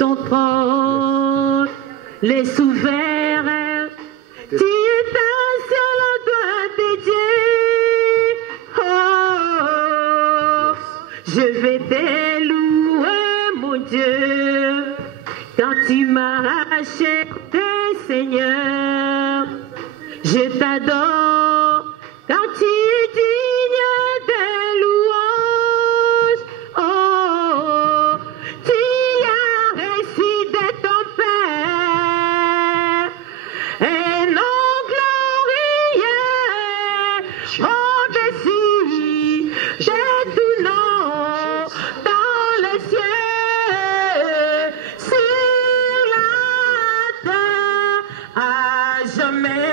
ton trône, les souverains, tu étends sur le doigt de Dieu. Oh, je vais te louer, mon Dieu, quand tu m'as racheté, Seigneur. Je t'adore quand tu es digne de louange. Oh, tu as reçu de ton Père un nom glorieux au-dessus de tout nom dans le ciel, sur la terre, à jamais.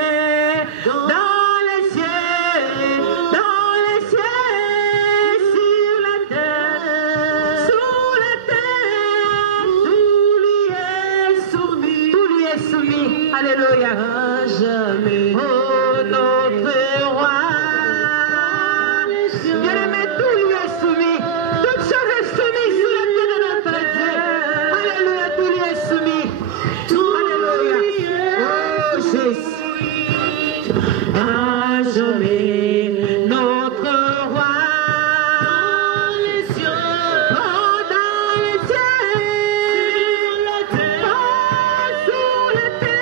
Alléluia. Jamais. Oh, notre roi. Bien-aimé, tout lui est soumis. Toute chose est soumise sous la pied de notre Dieu. Alléluia, tout lui est soumis. Alléluia. Oh, Jésus. À jamais, notre roi. Dans les cieux. Oh, dans les cieux. Sur la terre. Oh, sur la terre.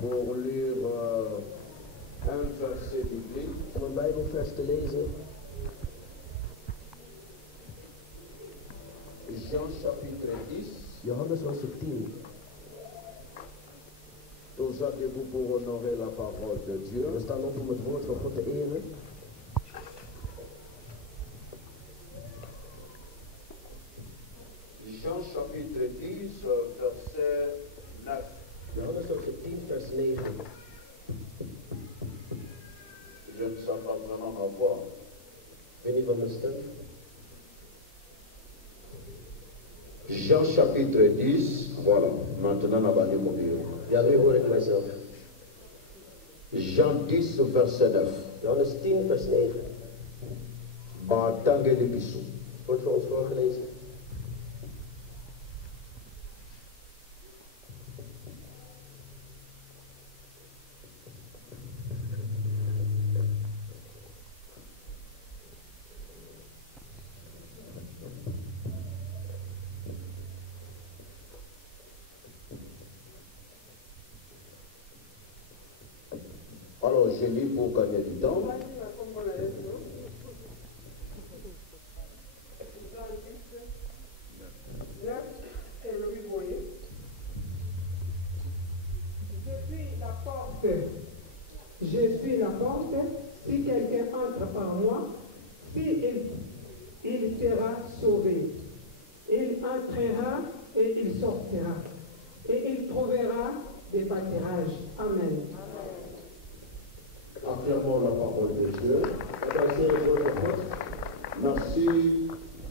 Pour lire un verset biblique. Om een Bijbelvers te lezen. Jean chapitre 10. Johannes hoofdstuk 10. Tous debout pour honorer la parole de Dieu. We staan op om het woord van God te eren. Jean chapitre 10, verset 9. Johannes hoofdstuk 10, vers 9. Je ne sais pas vraiment ma voix. Weet niet van mijn stem? Jean chapitre 10, voilà. Maintenant, on va lire. Ja, nu hoor ik mijzelf. Jean 10, verset 9. Johannes 10, vers 9. Batange de Bissou. Wordt voor ons voorgelezen. Alors, je lis pour gagner du temps. Je suis la porte. Si quelqu'un entre par moi, il sera sauvé. Il entrera et il sortira. Et il trouvera des pâturages. Amen. Acclamons la parole de Dieu. Merci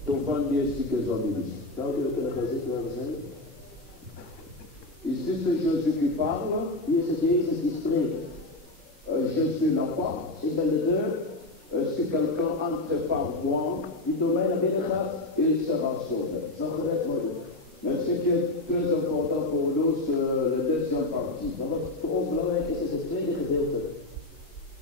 Tovan Diesti que Zominis. Ici c'est Jésus qui parle. Hier is het Jezus die spreekt. Je suis la porte. Ik ben de deur. Si quelqu'un entre par moi, Die door mij naar binnen gaat, il sera sauvé. zal gered worden. Mais ce qui est très important pour nous, c'est la deuxième partie. Maar wat voor ons belangrijk is, is het tweede gedeelte.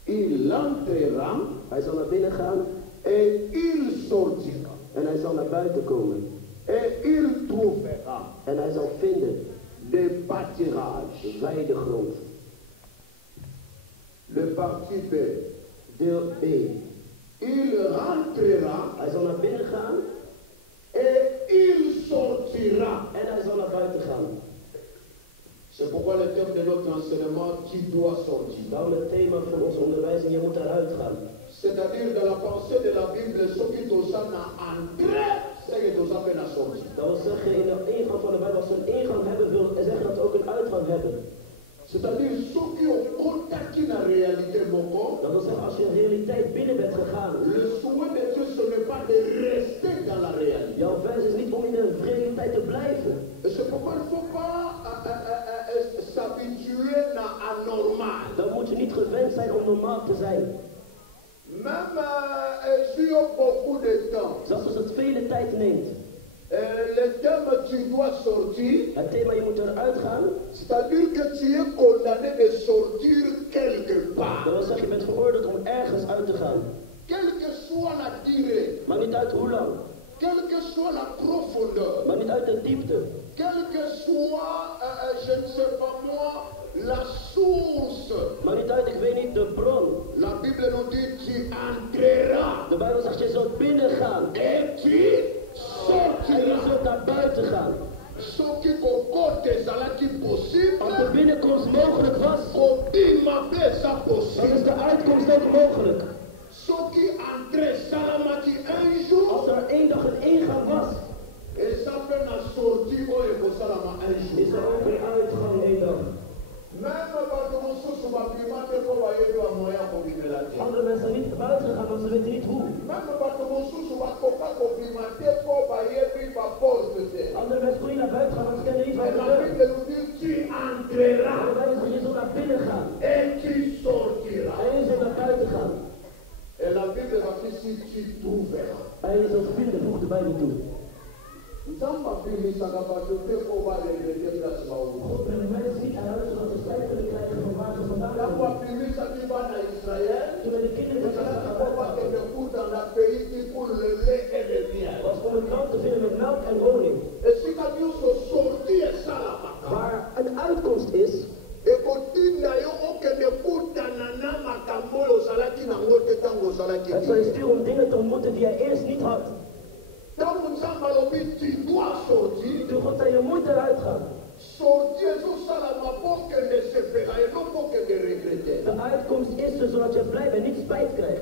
Il entrera, Hij zal naar binnen gaan et il sortira. en hij zal naar buiten komen. Et il trouvera En hij zal vinden des pâturages. weidegrond. Le parti B. Deel B. Il rentrera Hij zal naar binnen gaan et il sortira. en hij zal naar buiten gaan. C'est pourquoi le terme de notre enseignement, qui doit sortir. Daarom het thema van onze onderwijzing, je moet eruit gaan. C'est-à-dire dans la pensée de la Bible, ce qui doit entrer, c'est que doit peine sortir. Dat wil zeggen, in de ingang van de Bijbel, als we een ingang hebben, wil zeggen dat we ook een uitgang hebben. C'est-à-dire ceux qui ont contacté la réalité moko. Dat wil zeggen, als je in de realiteit binnen bent gegaan. Le souhait de Dieu, ce n'est pas de rester dans la réalité. Jouw wens is niet om in de realiteit te blijven. Et c'est pourquoi il ne faut pas s'habituer à normal. Dan moet je niet gewend zijn om normaal te zijn. Même sur beaucoup de temps. Zelfs als het vele tijd neemt. Le thème tu dois sortir. Het thema je moet eruit gaan. C'est-à-dire que tu es condamné de sortir quelque part. Dat wil zeggen, je bent veroordeeld om ergens uit te gaan. Quelle que soit la durée. Maar niet uit hoe lang. Quelle que soit la profondeur. Maar niet uit de diepte. Quelle que soit, je ne sais pas moi, la source. Maar niet uit, ik weet niet de bron. La Bible nous dit tu entreras De Bijbel zegt je zult binnen gaan. et tu En je sortiras. zult naar buiten gaan. Soki kokote ezalaki Als de possible, binnenkomst mogelijk was, kobima mpe eza dan is possible. de uitkomst ook mogelijk. Soki entre esalamaki un Als jour, er één dag een ingang was, eza mpe na sorti oyo ekosalama un is jour. er ook een uitgang één dag. Meme bato mosusu babima te mpo bayebi bamoya kobimela te. Andere mensen zijn niet buiten gegaan, want ze weten niet hoe. Meme bato mosusu bakoka kobima te mpo bayebi baposte te. Andere mensen kon niet naar buiten gaan, want ze kennen niet Et waar la ze Bible nous dit tu entreras de Bijbel zegt je zult naar binnen gaan. et tu sortiras. En je zult naar buiten gaan. Et la Bible va dire si tu trouveras. En je zult vinden, voegt de Bijbel toe. Nzambe abimisaka bato te mpo baregrete place bauti. God brengt mensen niet uit, zodat ze spijt kunnen krijgen van waar ze vandaan Ntango komen. abimisaki bana Israel, Toen we de kinderen van ezalaki Israël mpo gaan bakende kuta na pays qui coule le lait et le miel. was om een land te vinden met melk en honing. esika nyonso sorti esalamaka Waar een uitkomst is, ekotinda yo okende kutana na makambo oyo ozalaki nango te ntango ozalaki het zal je sturen om dingen te ontmoeten die jij eerst niet had. ntango nzambe alobi tu dois sortir Toen God zei, je moet eruit gaan. sorti ezosalama mpo okende sepela eno mpo okende regrete De uitkomst is er zodat je blij bent, niet spijt krijgt.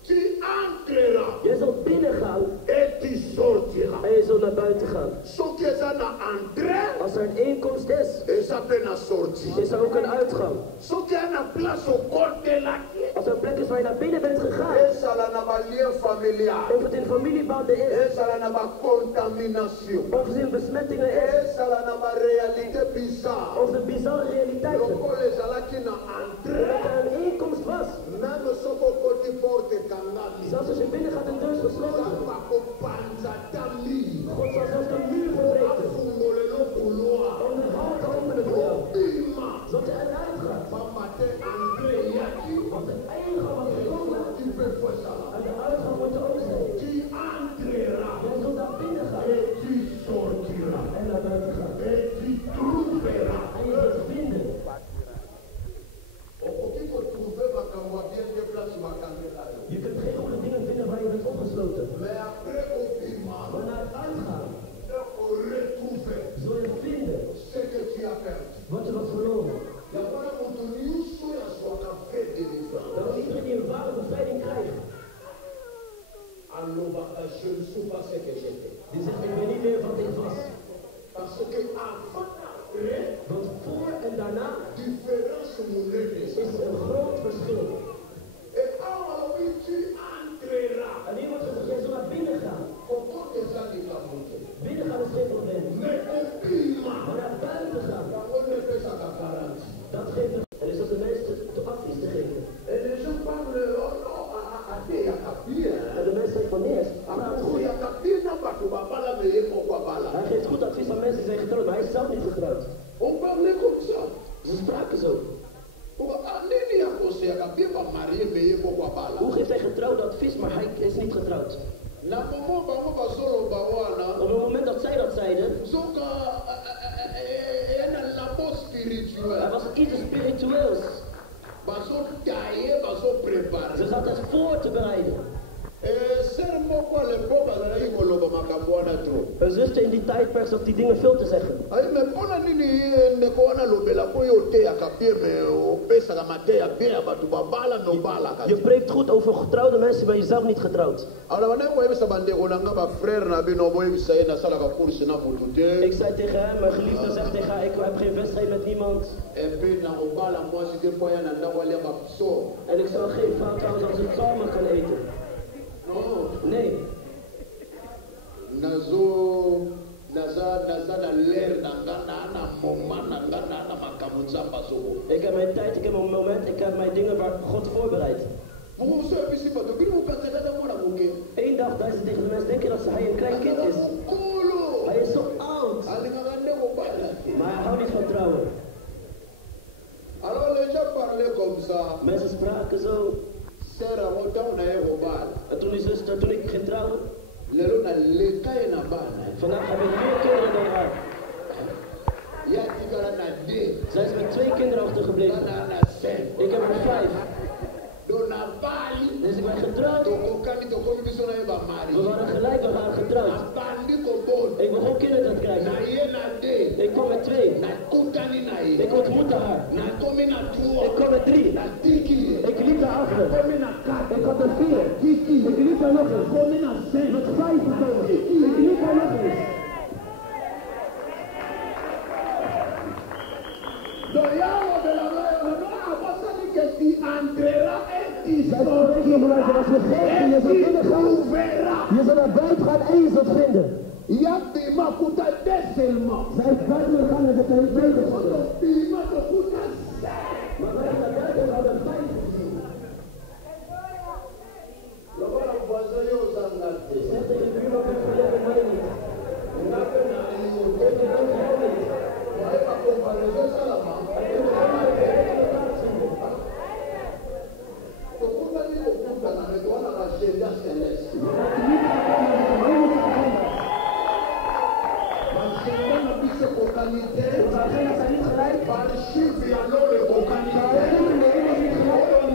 tu entreras Je zult binnen gaan et tu sortiras en je zult naar buiten gaan. soki eza na entrée Als er een inkomst is, eza mpe na sorti is er ook een uitgang. soki eza na place okotelaki Als er een plek is waar je naar binnen bent gegaan, ezala na balien familial of het in familiebanden is, ezala na bacontamination of het in besmettingen is, ezala na baréalité bizarre of de bizarre realiteiten. lokola ezalaki na entrée Dat er een inkomst was. meme soki okoti porte ekangami Zelfs als je binnen gaat en de deur is gesloten, nzambe akopanza ta mire God zal zelfs de muur verbreken. afungolelo couloir Om de hal te openen voor jou. obima Zodat je eruit gaat. pamba te entrée eyaki Want de ingang was gekomen tu peux fo ezala en de uitgang moet er ook zijn. tu entreras Jij zult naar binnen gaan et tu sortiras en naar buiten gaan. et tu trouveras En je zult vinden. okoki kotrouve makambo ya bien te place bakangela yo Je kunt geen goede dingen vinden waar je bent opgesloten. mais après obima Maar na het uitgaan oretrouve zul je vinden ce que tu as perdu wat je was verloren. yango moto nyonso azwaka fait délivrance Dat iedereen die een ware bevrijding krijgt. alobaka je ne suis pas ce que j'étais Die zegt, ik ben niet meer wat ik was. parce que avant après Want voor en daarna différence monene is er een groot verschil. et awa alobi tu entreras En hier wordt gezegd, jij zult naar binnen gaan. okoki eza likambo te Binnen gaan is geen probleem. mais obima Maar naar buiten gaan, yango nde epesaka garanti dat geeft een... En is dat de mensen te advies te geven. et les gens parlent oh non ateyaka bien En de mensen zeggen van nee, akoyaka bien na bato babala me ye moko abala hij geeft goed advies aan mensen die zijn getrouwd, maar hij is zelf niet getrouwd. on parlait comme ça Ze spraken zo. nini akoseyaka bien bamarie me ye moko abala Hoe geeft hij getrouwd advies, maar hij is niet getrouwd? na momo bango bazoloba wana Op het moment dat zij dat zeiden, nzoka eya na labo er spirituel was iets spiritueels. bazotaye bazoprepare Ze zaten het voor te bereiden. ser moko a lepoke azalaki koloba makambo wana tro Een zuster in die tijdperk zat die dingen veel te zeggen. ayi me mpona nini ye ndeko wana alobela mpo ye oteyaka bien me opesaka mateya bien ya bato babala me obalaka Je preekt goed over getrouwde mensen, maar jezelf niet getrouwd. alors bandaki koyebisa bandeko na nga bafrère na bino boyebisa ye nasalaka course na motu te Ik zei tegen hem, mijn geliefde zegt tegen haar, ik heb geen wedstrijd met niemand. epe na kobala mwasi te mpo aya na ndako alia bapiso En ik zal geen fout houden als ik psalmen kan eten. non Nee, naza na lere na nga naa na moma na nga naa na makambo nzambe azoko ik heb mijn tijd, ik heb mijn moment, ik heb mijn dingen waar God voorbereid. bongo mosu oyebisi bato bino mokanzaka mwana moke Eén dag zei ze tegen de mensen, denk je dat hij een klein kind is? mokolo Hij is zo oud, alingaka nde kobala maar hij houdt niet van trouwen. alors les gens parlaient comme ça Mensen spraken zo. ser yango ntango na ye kobala En toen ik ging trouwen, lelo naleka ye na bana vandaag heb ik meer kinderen dan haar. Ya tikala na de. Zijn ze met 2 kinderen achtergebleven. Na 5. Ik heb er 5. Dona bali. Dus ik ben getrouwd. Tokokani tokomi biso na ba mari. We waren gelijk, we waren getrouwd. Bandi kobon. Ik begon kinderen te krijgen. Na ye na de. Ik kwam met 2. Na kutani na ye. Ik ontmoette haar. Na komi na 2. Ik kwam met 3. Na tiki. Ik liep naar achter. Komi na 4. Ik had er 4. Tiki. Ik liep daar nog eens. Komi na 5. Met 5 gekomen. Ik liep daar nog eens. Doyamo de la no abasani que si entrera et si Je zal naar buiten gaan en je zult vinden. ya bima kuta deselma. Zij buiten gaan en ze kunnen beter worden. Bima kuta Maar wij gaan buiten gaan en 5 gezien. Lokola mwanzo yo zangate. Zeg tegen de buurman, ik vergeet het mij niet. Ngape na Ik denk het ook niet. Wae akompane salama. Tokuta ni okuta na metwana na agenda celeste. Agenda na biso kokanite. Barshivi ya lole kokanite.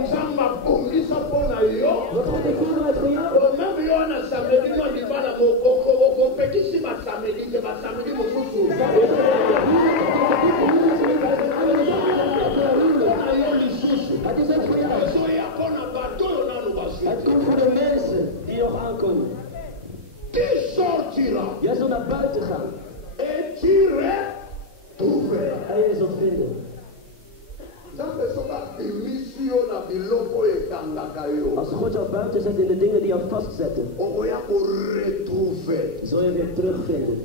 Nzamba bongisa mpona yo. Wat God heeft voorbereid voor jou? Même yo na samedi no libala kopekisi basamedi te basamedi mosusu. Mpona yo lisusu. Het is ook voor jou. Ezoya mpona bato oyo nanu basi. Het komt voor de mensen die nog aankomen. Qui sortira Jij zal naar buiten gaan et tu retrouveras. en je zult vinden. Nzambe soki abimisi yo na biloko oyo ekangaka yo, Als God jou buiten zet in de dingen die jou vastzetten, okoya koretrouve. zul je weer terugvinden.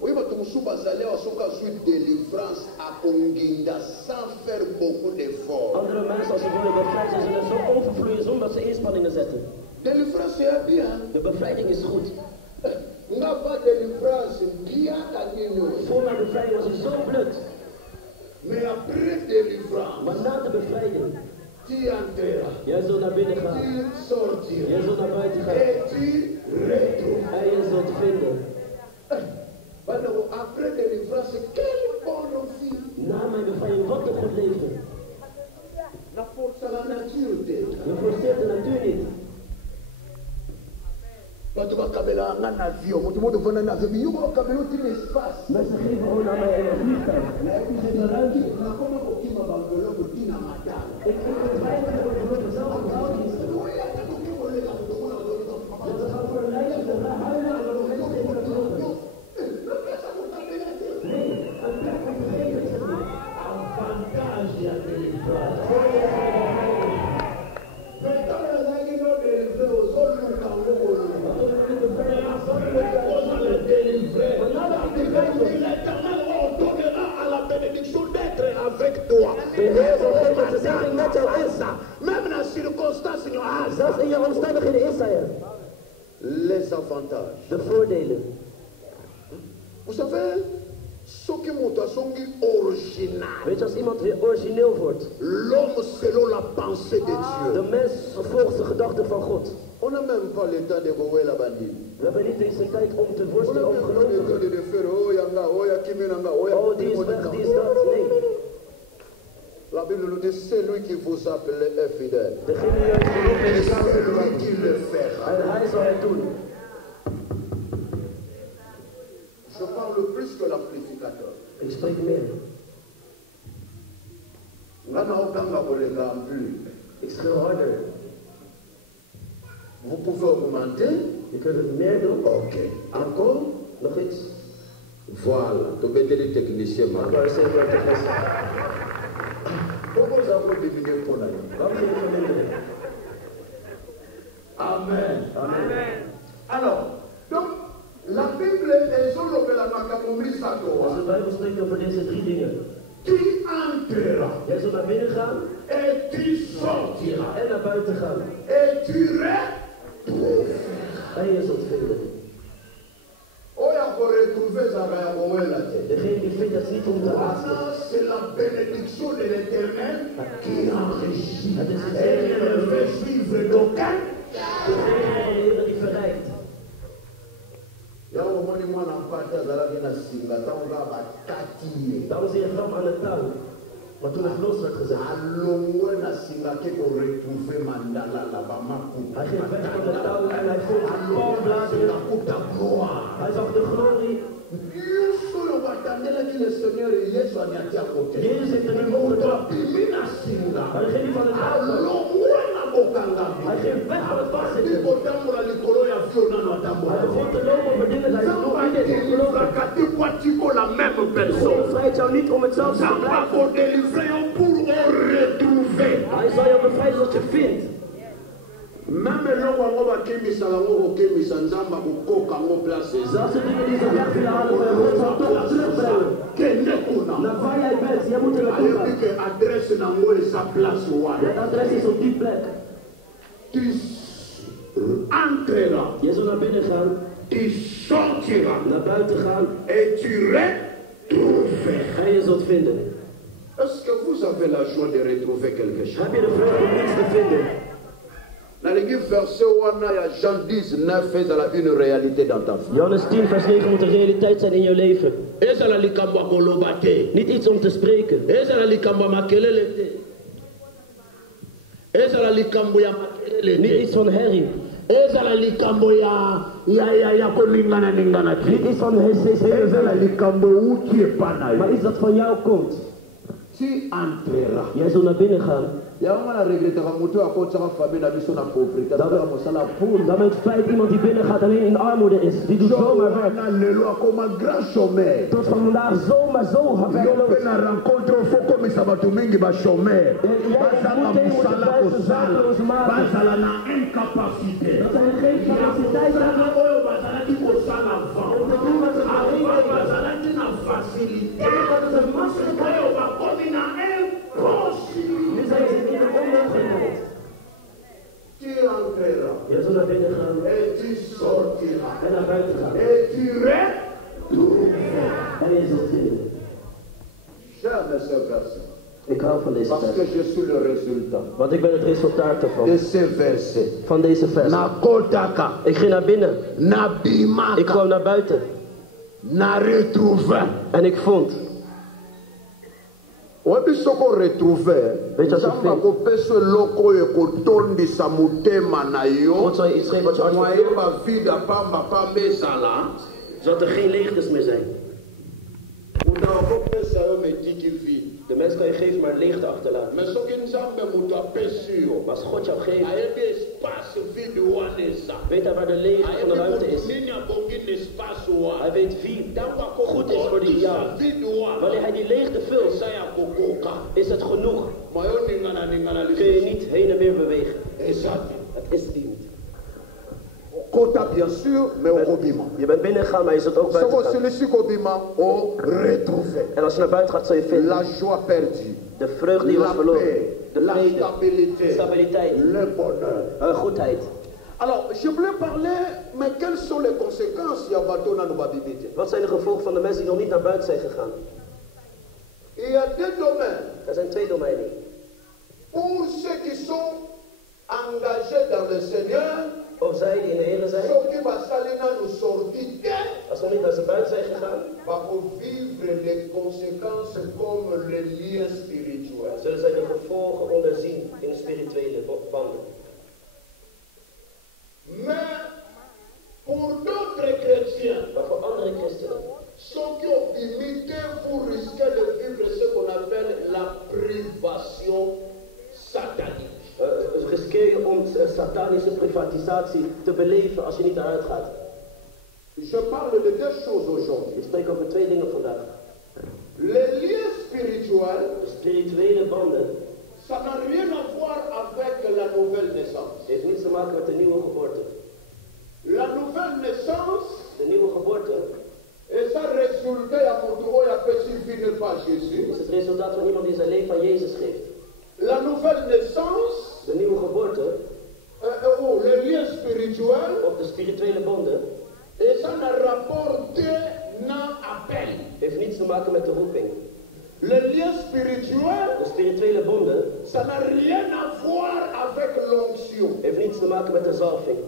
Oyo bato mosusu bazali awa soki azwi délivrance akonginda sans faire beaucoup d'effort. Andere mensen, als ze worden bevrijd, ze zullen zo overvloeien zonder dat ze inspanningen zetten. Délivrance ya bien. De bevrijding is goed. Nga ba délivrance biaka nini oyo. Voor mijn bevrijding was ik zo blut. Mais après délivrance, Maar na de bevrijding, tu entreras, jij zult naar binnen gaan. tu Jij sortiras zult naar buiten gaan. et tu retrouveras. En je zult vinden. Après délivrance, quelle bonne vie. Na mijn bevrijding, wat een goed leven. La force à la nature te. Je forceert de natuur niet. Bato bakabela nga na avion, moto moto vanda na avion, yo bakabela uti na espace. Mensen geven gewoon aan mij een vliegtuig. Na ebize na ruimte, na koma kokima bangeloko tina matala. Ik vind het fijn dat ik voor mezelf onthoud is. Oya takoki kolela kutomona kolela. Dat we gaan voor een lijst, we gaan huilen en we gaan geen vertrouwen. Lokesa kokabela te. Nee, een plek om te geven is het niet. Avantage ya délivrance. Mais kama nazalaki no délivre ozoluka ngo koyo. L'éternel ordonnera à la bénédiction d'être avec toi. Même dans les circonstances, Zelfs in je omstandigheden is hij er. les avantages. De voordelen. Vous savez, ce qui monte à son original, Weet je, als iemand weer origineel wordt, l'homme selon la pensée de de Dieu. mens volgt de gedachten van God. On n'a même pas le temps de voir la bandit. We hebben niet eens de tijd om te On n'a worstelen même over pas le temps gelovigen. de faire oh yanga, oh ya kimi nanga, oh ya. Oh, die is weg, die is dat. Nee. La Bible nous dit c'est lui qui vous appelle est fidèle. Degene die uit geloof Et is, c'est lui qui le fera. en hij zal het doen. Je parle plus que l'amplificateur. Ik spreek meer. Ngana okanga kolenga plus. Ik schreeuw harder. Vous pouvez augmenter. Je kunt het meer doen. Ok. Encore. Nog iets. Voilà. Tu peux dire technicien. Maar waar is het wel te vast? Pourquoi ça peut diminuer pour la Wat ging je verminderen? Amen. Amen. Alors, donc, la Bible est sur le Als de Bijbel spreekt over deze 3 dingen. Tu entreras Jij zult naar binnen gaan et tu sortiras en naar buiten gaan. et tu retrouveras. En je zult vinden. Oya pour retrouver ça va y Degene die vindt, dat is niet om te haasten. c'est la bénédiction de l'Éternel qui enrichit. Het is het Et zegen ne van de fait suivre d'aucun. Heer die verrijkt. Ya omoni mwana Dan zie je Abraham aan de touw. Maar toen het los werd gezet. Hij ging weg van de touw en hij vond een palmbladeren. Hij zag de glorie. Jezus heeft er niet opgetrapt. Hij ging niet van de touw. Hij ging weg van het vastzitten. Hij begon te lopen over dingen. Hij zei, hoe is dit gelopen? God bevrijdt jou niet om hetzelfde te blijven. Hij zal jou bevrijden wat je vindt. Même eloko yango bakemisaka yango kokemisa nzambe akokoka yango place Zelfs de dingen die ze weghalen, God zal toch terugbrengen. kende kuna Naar waar jij bent, jij moet er naartoe gaan. ayebike adresse nango eza place wana Het adres is op die plek. tu entreras Je zal naar binnen gaan, tu sortiras naar buiten gaan et tu retrouveras. en je zult vinden. Est-ce que vous avez la joie de retrouver quelque chose? Heb je de vreugde om iets te vinden? Nalingi verset wana ya Jean 19 ezala une réalité dans ta vie. Johannes 10 vers 9 moet een realiteit zijn in jouw leven. Ezala likambo ya koloba te. Niet iets om te spreken. Ezala likambo ya makelele te. Ezala likambo ya makelele Niet te. iets van herrie. Ezala likambo ya koningana ningana te. Niet iets van Ezala likambo uki epana maar yo. iets dat van jou komt. Tu entreras. Jij zult naar binnen gaan. Yango na regretaka moto akotsaka famille na biso na pauvreté. Azala mosala pour. Dan met het feit iemand die binnen gaat alleen in armoede is. Die doet zomaar werk. Na lelo akoma grand chômeur. Tot vandaag zomaar zo Yo pe werkloos. na rencontre fo komisa bato mingi ba chômeur. Bazala mosala kosala. Bazala na incapacité. Dat zijn geen capaciteit hebben. Oyo bazalaki kosala avant. Avant bazalaki na facilité. Oyo bakomi na impossible. Nu zijn ze in de onmogelijkheid. Tu entreras. Je zult naar binnen gaan Et tu sortiras. en naar buiten gaan. Et tu retrouveras. En je zult vinden. J'aime ce verset. Ik hou van deze Parce que vers. je suis le résultat Want ik ben het resultaat ervan. de ce verset. Van deze vers. Na kotaka. Ik ging naar binnen. Na Ik bimaka. kwam naar buiten. Na retrouver. En ik vond. Wabi soko retrouver. Weet je wat je Nzambe vindt? akopesa eloko oyo ekotondisa motema na yo. God zal je iets geven wat je hart Mwaye vervult. bavide pamba pamba ezala. Zodat er geen leegtes meer zijn. Moto akopesa yo metiki vide. De mens kan je geven, maar leegte achterlaten. Mais soki nzambe moto apesi yo. Maar als God jou geeft, Ayebi espace vide wana eza. weet hij waar de leegte van de ruimte is. Nini abongi na espace wana. Hij weet wie Ntango goed is voor die jou. vide wana. Wanneer hij die leegte vult, Eza ya kokoka. is het genoeg. Maar yo ningana Kun je niet heen en weer bewegen. eza te. Het is die niet. Kota bien sûr, mais okobima. Je bent binnen gegaan, maar je zult ook buiten Soko gaan. silisi kobima o retrouver. En als je naar buiten gaat, zal je vinden. La joie perdue. De vreugde die was La verloren. paix. De La vrede. stabilité. Stabiliteit. Le bonheur. Goedheid. Alors, je voulais parler, mais quelles sont les conséquences ya bato na babibite? Wat zijn de gevolgen van de mensen die nog niet naar buiten zijn gegaan? Il y a deux domaines. Er zijn twee domeinen. Pour ceux qui sont engagés dans le Seigneur, Of zij die in de Heer zijn, ceux qui basalina nous sortit, als ze nog niet naar ze buiten zijn gegaan, vont vivre les conséquences comme les liens spirituels. zullen zij de gevolgen onderzien in de spirituele banden. Mais pour d'autres chrétiens, Maar voor andere christenen, ceux qui ont imité, vous risquez de vivre ce qu'on appelle la privation satanique. riskeer je om satanische privatisatie te beleven als je niet eruit gaat. Je parle de deux choses aujourd'hui. Ik spreek over twee dingen vandaag. Les liens spirituels, De spirituele banden ça n'a rien à voir avec la nouvelle naissance. heeft niets te maken met de nieuwe geboorte. La nouvelle naissance, De nieuwe geboorte et ça résulte à mon a spécifié par Jésus. is het resultaat van iemand die zijn leven aan Jezus geeft. La nouvelle naissance, De nieuwe geboorte, ou les liens spirituels, of de spirituele banden, et ça n'a rapport n'a appel. heeft niets te maken met de roeping. Les liens spirituels, De spirituele bonden ça n'a rien à voir avec l'onction. heeft niets te maken met de zalving.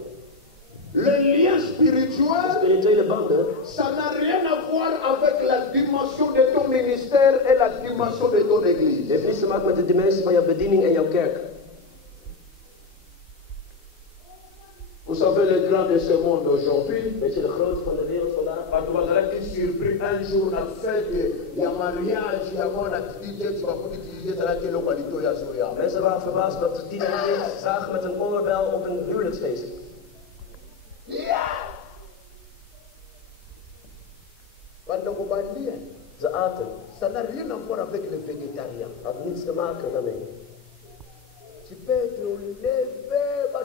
Le lien De spirituel, spirituele banden, ça n'a rien à voir avec la dimension de ton ministère et la dimension de ton église. heeft niets te maken met de dimensie van jouw bediening en jouw kerk. Vous savez, le grand de ce monde aujourd'hui, Weet je, de grootte van de wereld vandaag? quand tu vas être surpris un jour, la fête, il y a mariage, il y a mon activité, tu vas pouvoir utiliser ça là, localité à Soya. Mensen waren verbaasd dat ze 10 mensen zagen met een oorbel op een huwelijksfeest. Ze aten. Ça n'a rien à voir avec le végétarien. Had niets te maken daarmee. Tu peux être levé,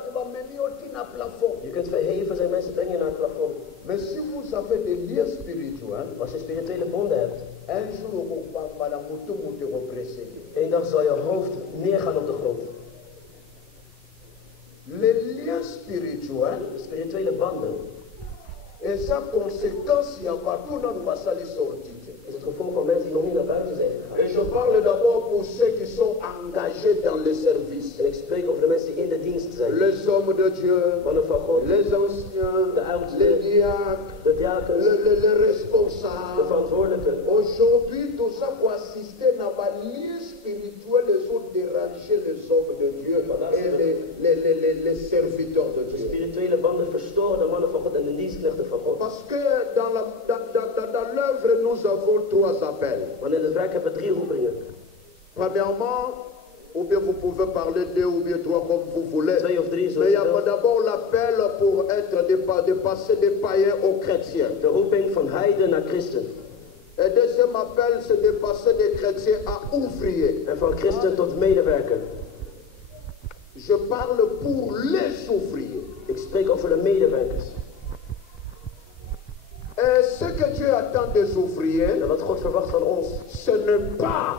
tu vas mener au plafond. Je kunt verheven zijn, mensen brengen naar het plafond. Mais si vous avez des liens spirituels, Als je spirituele bonden hebt, un jour, on va pas la moto monter represser. één dag zal je hoofd neergaan op de grond. Les liens spirituels, De spirituele banden et sa conséquence, il y a partout dans nos salis sortis. is het gevolg van mensen die nog niet naar buiten zijn gegaan. Et je parle d'abord pour ceux qui sont engagés dans le service. En ik spreek over de mensen die in de dienst zijn. Les hommes de Dieu, Mannen van God, les anciens, de oudsten, les diacres, de diakens, les de responsables. verantwoordelijken. Aujourd'hui, tout ça pour assister dans la liens spirituels, les autres déranger les hommes de Dieu et les serviteurs de De Dieu. spirituele banden verstoren de mannen van God en de dienstknechten van God. Parce que dans l'œuvre, nous avons trois appels. Want in het werk hebben we 3 roepingen. Premièrement, ou bien vous pouvez parler 2 ou bien 3 comme vous voulez. 2 of 3, Mais zoals il y je a wil. d'abord l'appel pour être de passer des païens aux chrétiens. De roeping van heiden naar christen. Et deuxième appel, c'est de passer des chrétiens à ouvriers. En van christen tot medewerker. Je parle pour les ouvriers. Ik spreek over de medewerkers. Et ce que Dieu attend des ouvriers, En wat God verwacht van ons, ce n'est pas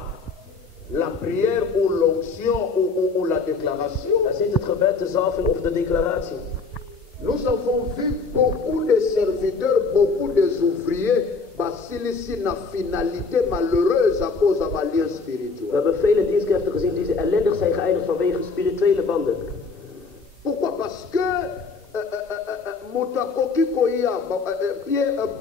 la prière ou l'onction ou la déclaration. dat is niet het gebed, de zalving of de declaratie. Nous avons vu beaucoup de serviteurs, beaucoup des ouvriers, ici une finalité malheureuse à cause de ma lien We spirituel. hebben vele dienstknechten gezien die ellendig zijn geëindigd vanwege spirituele banden. Pourquoi? Parce que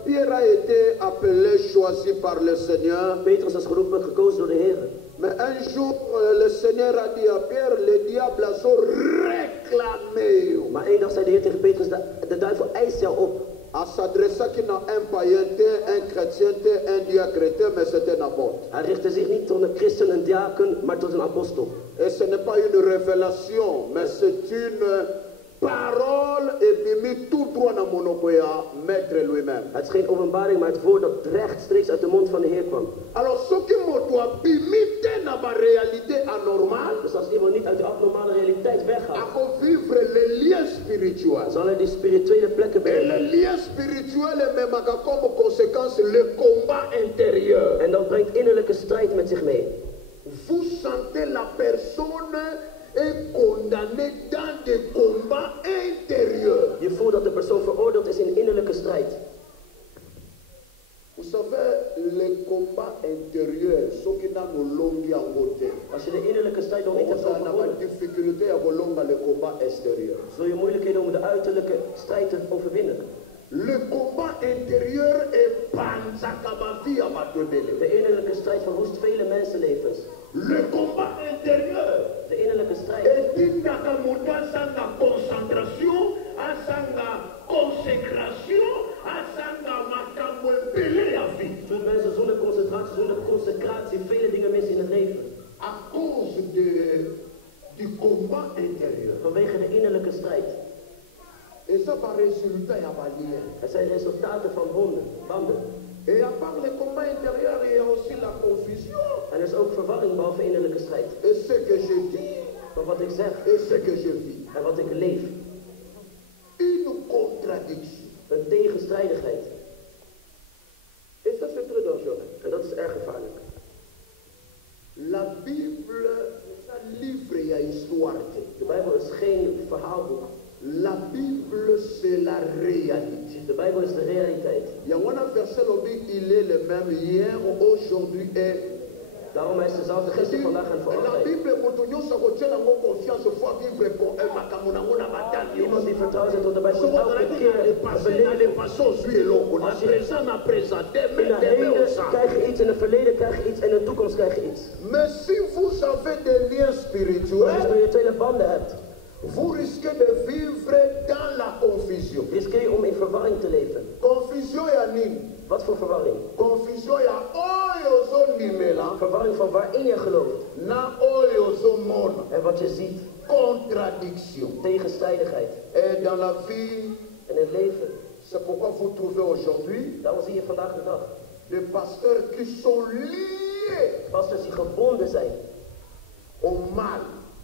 Pierre a été appelé, choisi par le Seigneur. Petrus is geroepen, gekozen door de Heer. Mais un jour, le Seigneur a dit à Pierre, le diable a réclamé. Maar één dag zei de Heer tegen Petrus, de duivel eist jou op. À s'adresser à un païen, un chrétien, un diacre, mais c'est un apôtre. Hij richtte zich niet tot een christen, een diaken, maar tot een apostel. Et ce n'est pas une révélation, mais c'est une parole et mis tout droit dans mon oboya, maître lui-même. Het is geen openbaring, maar het woord dat rechtstreeks uit de mond van de Heer kwam. Alors, ce qui me doit imiter dans ma réalité anormale, Dus als iemand niet uit de abnormale realiteit à weggaat, vivre les liens spirituels. zal hij die spirituele plekken Et brengen. les liens spirituels, même comme conséquence, le combat intérieur. En dat brengt innerlijke strijd met zich mee. Vous sentez la personne est condamnée dans des combats intérieurs. Je voelt dat de persoon veroordeeld is in innerlijke strijd. Vous savez, les combats intérieurs, ceux qui n'ont pas longué en côté. Als je de innerlijke strijd nog niet hebt On a overwonnen, des difficultés à prolonger le combat extérieur. zul je moeilijkheden om de uiterlijke strijd te overwinnen. Le combat intérieur est panzakabavi à Matodele. De innerlijke strijd verwoest vele mensenlevens. Le combat intérieur De innerlijke strijd est une concentration, à sa consécration, à sa makambo belé à vie. voelt mensen zonder concentratie, zonder consecratie, vele dingen mis in het leven. À cause du combat intérieur. Vanwege de innerlijke strijd. Et ça par résultat, il y a pas lien. Het zijn resultaten van banden. Et à part le combat intérieur, il y a aussi la confusion. En er is ook verwarring behalve innerlijke strijd. Et ce que je dis, Van wat ik zeg et ce que je vis. en wat ik leef. Une contradiction. Een tegenstrijdigheid. Et ça, c'est très dangereux. En dat is erg gevaarlijk. La Bible, c'est un livre, il y a histoire. De Bijbel is geen verhaalboek. La Bible, c'est la réalité. De Bijbel is de realiteit. Il y a un verset, il est le même hier, aujourd'hui et Daarom is dezelfde gisteren, vandaag en voor La altijd. Bible, confiance, faut vivre Iemand die vertrouwt in tot de Bijbel soki elke ozalaki keer na lepasse na lepasse ozwi eloko na présent na présent in het deme heden osa. krijg je iets, in het verleden krijg je iets, en in de toekomst krijg je iets. Mais si vous avez des liens Als je spirituels, spirituele banden hebt, vous risquez de vivre dans la confusion. riskeer je om in verwarring te leven. Confusion ya nini? Wat voor verwarring? Confusion ya oyo ozondimela Verwarring van waarin je gelooft na oyo ozomona. en wat je ziet. Contradiction. Tegenstrijdigheid. Et dans la vie, In het leven. c'est pourquoi vous trouvez aujourd'hui Daarom zie je vandaag de dag des pasteurs qui sont liés pastors die gebonden zijn au mal.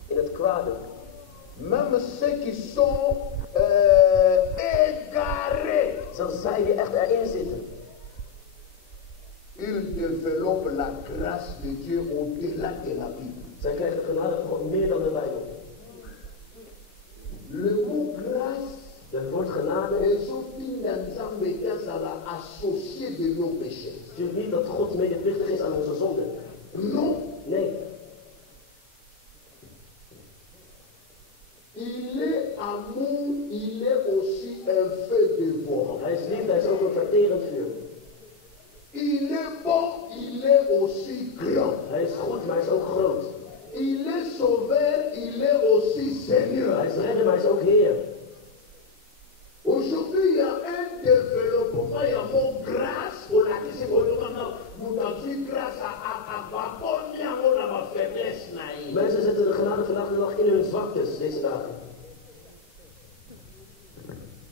in het kwade. Même ceux qui sont égarés, Zelfs zij die echt erin zitten. ils développent la grâce de Dieu au-delà de la Bible. Zij krijgen de genade van God meer dan de Bijbel. Le mot grâce Het woord genade est associé de nos péchés. betekent niet dat God medeplichtig is aan onze zonden. Non, Nee, il est amour, il est aussi un feu dévorant. hij is lief, hij is ook een verterend vuur. Il est bon, il est aussi grand. Hij is goed, maar hij is ook groot. Il est sauveur, il est aussi Seigneur. Hij is redder, maar hij is ook Heer. Aujourd'hui, il y a un développement, il y a mon grâce pour la question. Vous avez grâce à ma faiblesse. Mensen zetten de genade vandaag de dag in hun zwaktes deze dagen.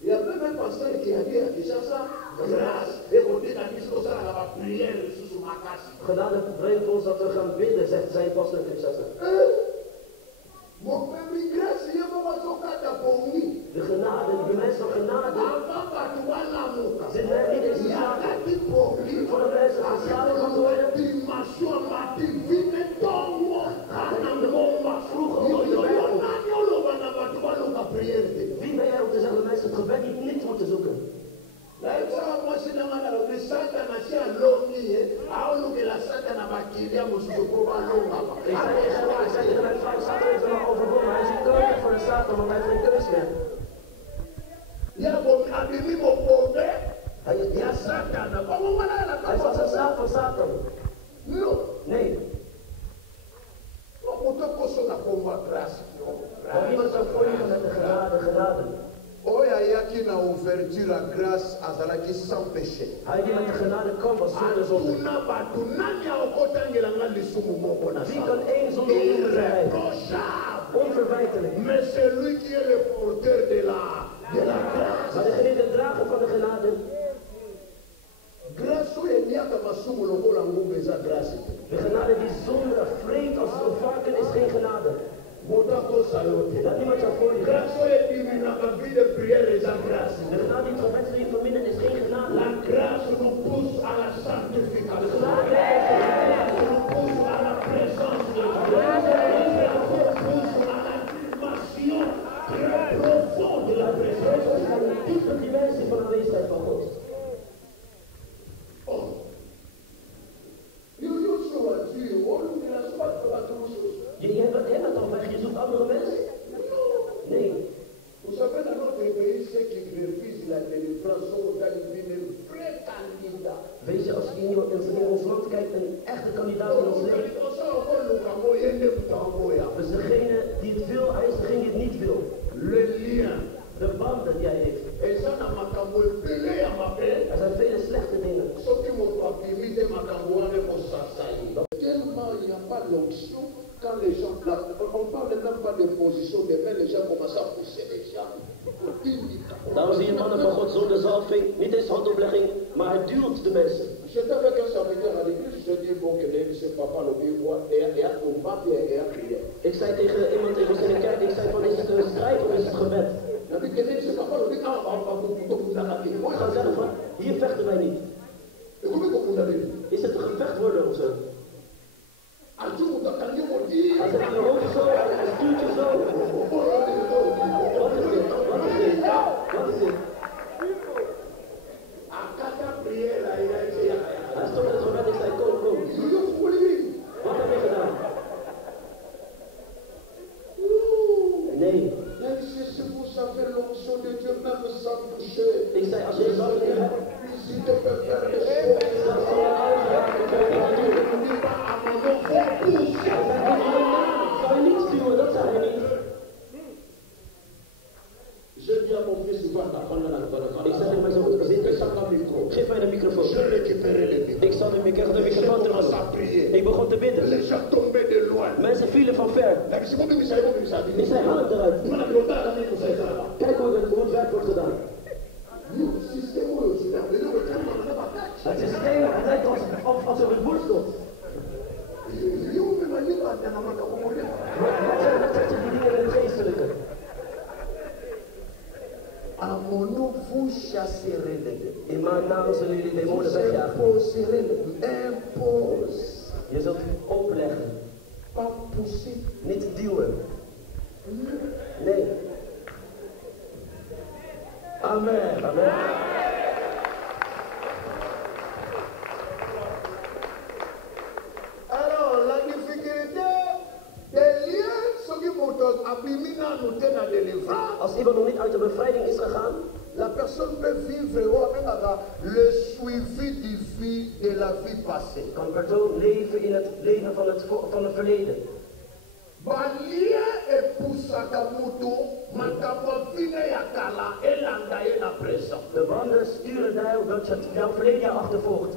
Il y a même un pasteur qui a dit à Kinshasa, grâce, et on dit à Kinshasa, on va prier sous ma casse. Genade brengt ons dat we gaan bidden, zegt zijn pastor in Kinshasa. Mon père, grâce, il y a un pour nous. De genade, de bewijs van genade, zit mij niet in zijn zaken. Voor de mensen geschapen kan worden. Wie ben jij om te zeggen dat mensen het gebed niet moeten zoeken? Ik zei tegen mijn vrouw, Satan heeft hem al overwonnen. Hij is een koning voor de Satan, want hij heeft geen keus meer. Hij is als een slaaf van Satan. Nee. Maar iemand zou voor je met de genade. Oyo ayaki na ouverture ya grâce azalaki sans péché. Hij die met de genade kwam was zonder zonde. Atuna bato nani akotangelanga lisumu moko na Wie kan één zonde onderscheiden? Onverwijtelijk. Mais celui qui est le porteur de la grâce. Maar degene die de drager van de genade, Grâce oyo emiaka masumu lokola ngombe eza grâce te. de genade die zonde vreemd als een varken is geen genade. Moto akosa yo te. Dat niemand zou voor je. Grâce oyo ebiminaka vie de prière eza grâce. De genade die het gebedsleven vermindert is geen genade. La grâce nous pousse à la sanctification. De genade nous pousse à la présence de Dieu. Nous pousse à la dimension très profonde de la présence de Dieu. is een diepe dimensie van de aanwezigheid van God. Jullie hebben het al weg, je zoekt andere mensen? Nee. Vous savez, dans notre pays, ceux qui refusent la délivrance sont dans une vraie candidat. Weet je, als je in ons land kijkt, een echte kandidaat in ons leven. Dus degene die het wil, hij is degene die het niet wil. Le lien. De banden die hij heeft. Er zijn vele slechte dingen. Tellement il n'y a pas l'onction quand les gens, on parle même pas de position de main, les gens commencent à pousser les gens. Daarom zie je mannen van God zonder zalving, niet eens handoplegging, maar hij duwt de mensen. J'étais avec un serviteur à l'église, je dis bon que c'est papa le biwa et on va bien et à prier. Ik zei tegen iemand in de kerk, ik zei van is het een strijd of is het gebed? Dan ik ken c'est papa le biwa Ik ga zeggen van hier vechten wij niet. Is het een gevecht worden of zo? Hij zegt je hoofd zo, hij stuurt je zo. Wat is dit? Wat is dit? Wat is dit? Hij stond in het gebed, ik zei kom, kom. Wat j'avais l'onction de Dieu même sans toucher. Ik zei, als je een zalving hebt, Puis il peut faire des choses. dan zal je uitleggen. Ne dis pas à mon nom, fais pousser. Zou je niet stuwen, dat zei hij niet. Je dis à mon fils, va t'apprendre la Ik zei tegen mijn zoon, Fais ça dans le micro. geef mij de microfoon. Je récupérais les micros. Ik zal de microfoon Je terug. commence à prier. Ik begon te bidden. Les gens tombaient de loin. Mensen vielen van ver. Mais c'est bon, mais ça va, Ik zei, haal hem eruit. Voilà, le temps d'aller pour ça, là. Kijk hoe het werk wordt gedaan. Nous, système, on est là, mais là, on est là, Het systeem, het lijkt alsof het worstelt. Yo, mais ma ligne, elle a mal à comprendre. Wat zegt die dingen in het geestelijke? À mon nom, vous chasserez les démons. In mijn naam zullen jullie demonen wegjagen. Imposerez les impose. Je zult opleggen, Pas pousser. niet duwen. Nee. Amen. Amen. Alors, la difficulté des liens, ce qui vous donne, abimina nous tient à délivrance. Als iemand nog niet uit de bevrijding is gegaan, La personne peut vivre le suivi du vie de la vie passée. kan een persoon leven in het leven van het verleden. Balia et Pusakamutu, Makapafine Yakala, Elanda et la présent. De banden sturen jou dat je jouw verleden jou achtervolgt.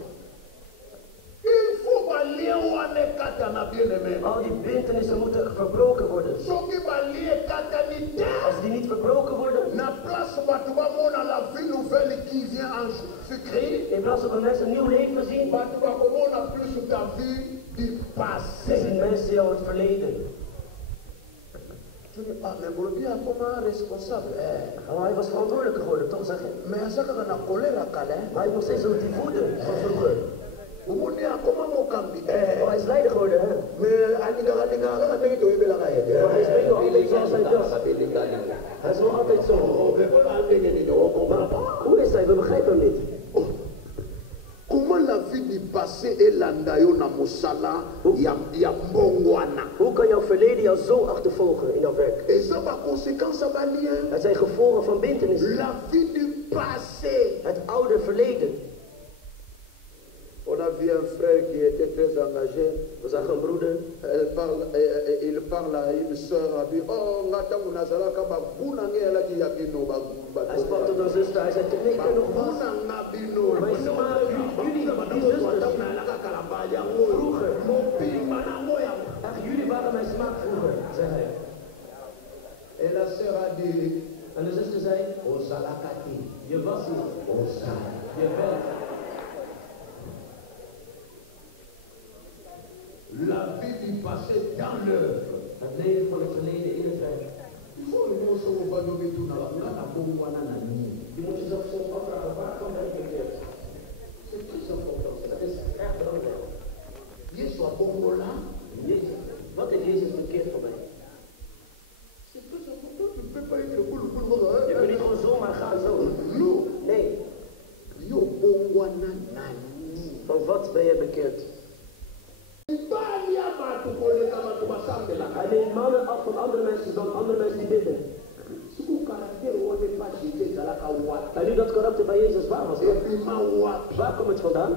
Il faut Balia ou Anekatana bien-aimé. Al die bintenissen moeten verbroken worden. Soki Balia Katanite. Als die niet verbroken worden, Na place Batuba Mona la vie nouvelle qui vient en Jésus-Christ. in plaats van dat mensen een nieuw leven zien, Batuba Mona plus ta vie du passé. zien mensen jou het verleden. Tu dis, ah, mais Borobi a comment responsable. Oh, hij was verantwoordelijk geworden, toch zeg je? Mais ça, quand on a colère à Calais. Maar hij heeft nog steeds zo die woede van vroeger. Vous voulez comment mon cambi? Oh, hij is leider geworden, hè? Mais Aninga, Maar hij spreekt nog altijd zoals hij was. Hij is nog altijd zo. Maar hoe is hij? We begrijpen hem niet. Comment la vie du passé est landayo na musala ya mbongwana. Hoe kan jouw verleden jou zo achtervolgen in jouw werk? Et ça va conséquence à balien. Het zijn gevolgen van bintenis. La vie du passé. Het oude verleden. On a vu un frère qui était très engagé. We zagen een broeder. Il parle à une soeur. A dit, oh, ngata munazala kaba buna ngela ki yakino ba. Hij sprak tot een zuster. Hij zei, nee, ik ken nog wat. Buna ngabino. Maar jullie, die zusters, vroeger. Ach, jullie waren mijn smaak vroeger, zei hij. Et la sœur a dit, En de zuster zei, Osalakati. je was hier. Osala. Je bent. La vie du passé dans l'œuvre. Het leven van het verleden in het werk. Il faut le mot sur le panneau de tout dans la bombe. Je moet jezelf soms afvragen, waar kan hij bekeerd? C'est très important. Dat is erg belangrijk. Yesu a bongo là. Jezus, wat heeft Jezus bekeerd voor mij? C'est très important. Tu ne peux pas être boule. Je kunt niet gewoon zomaar gaan zo. Non. Nee, Yo bongo nani. van wat ben je bekeerd? Hij neemt mannen af van andere mensen dan andere mensen die bidden. En nu dat karakter bij Jezus, waar was dat? Waar komt het vandaan?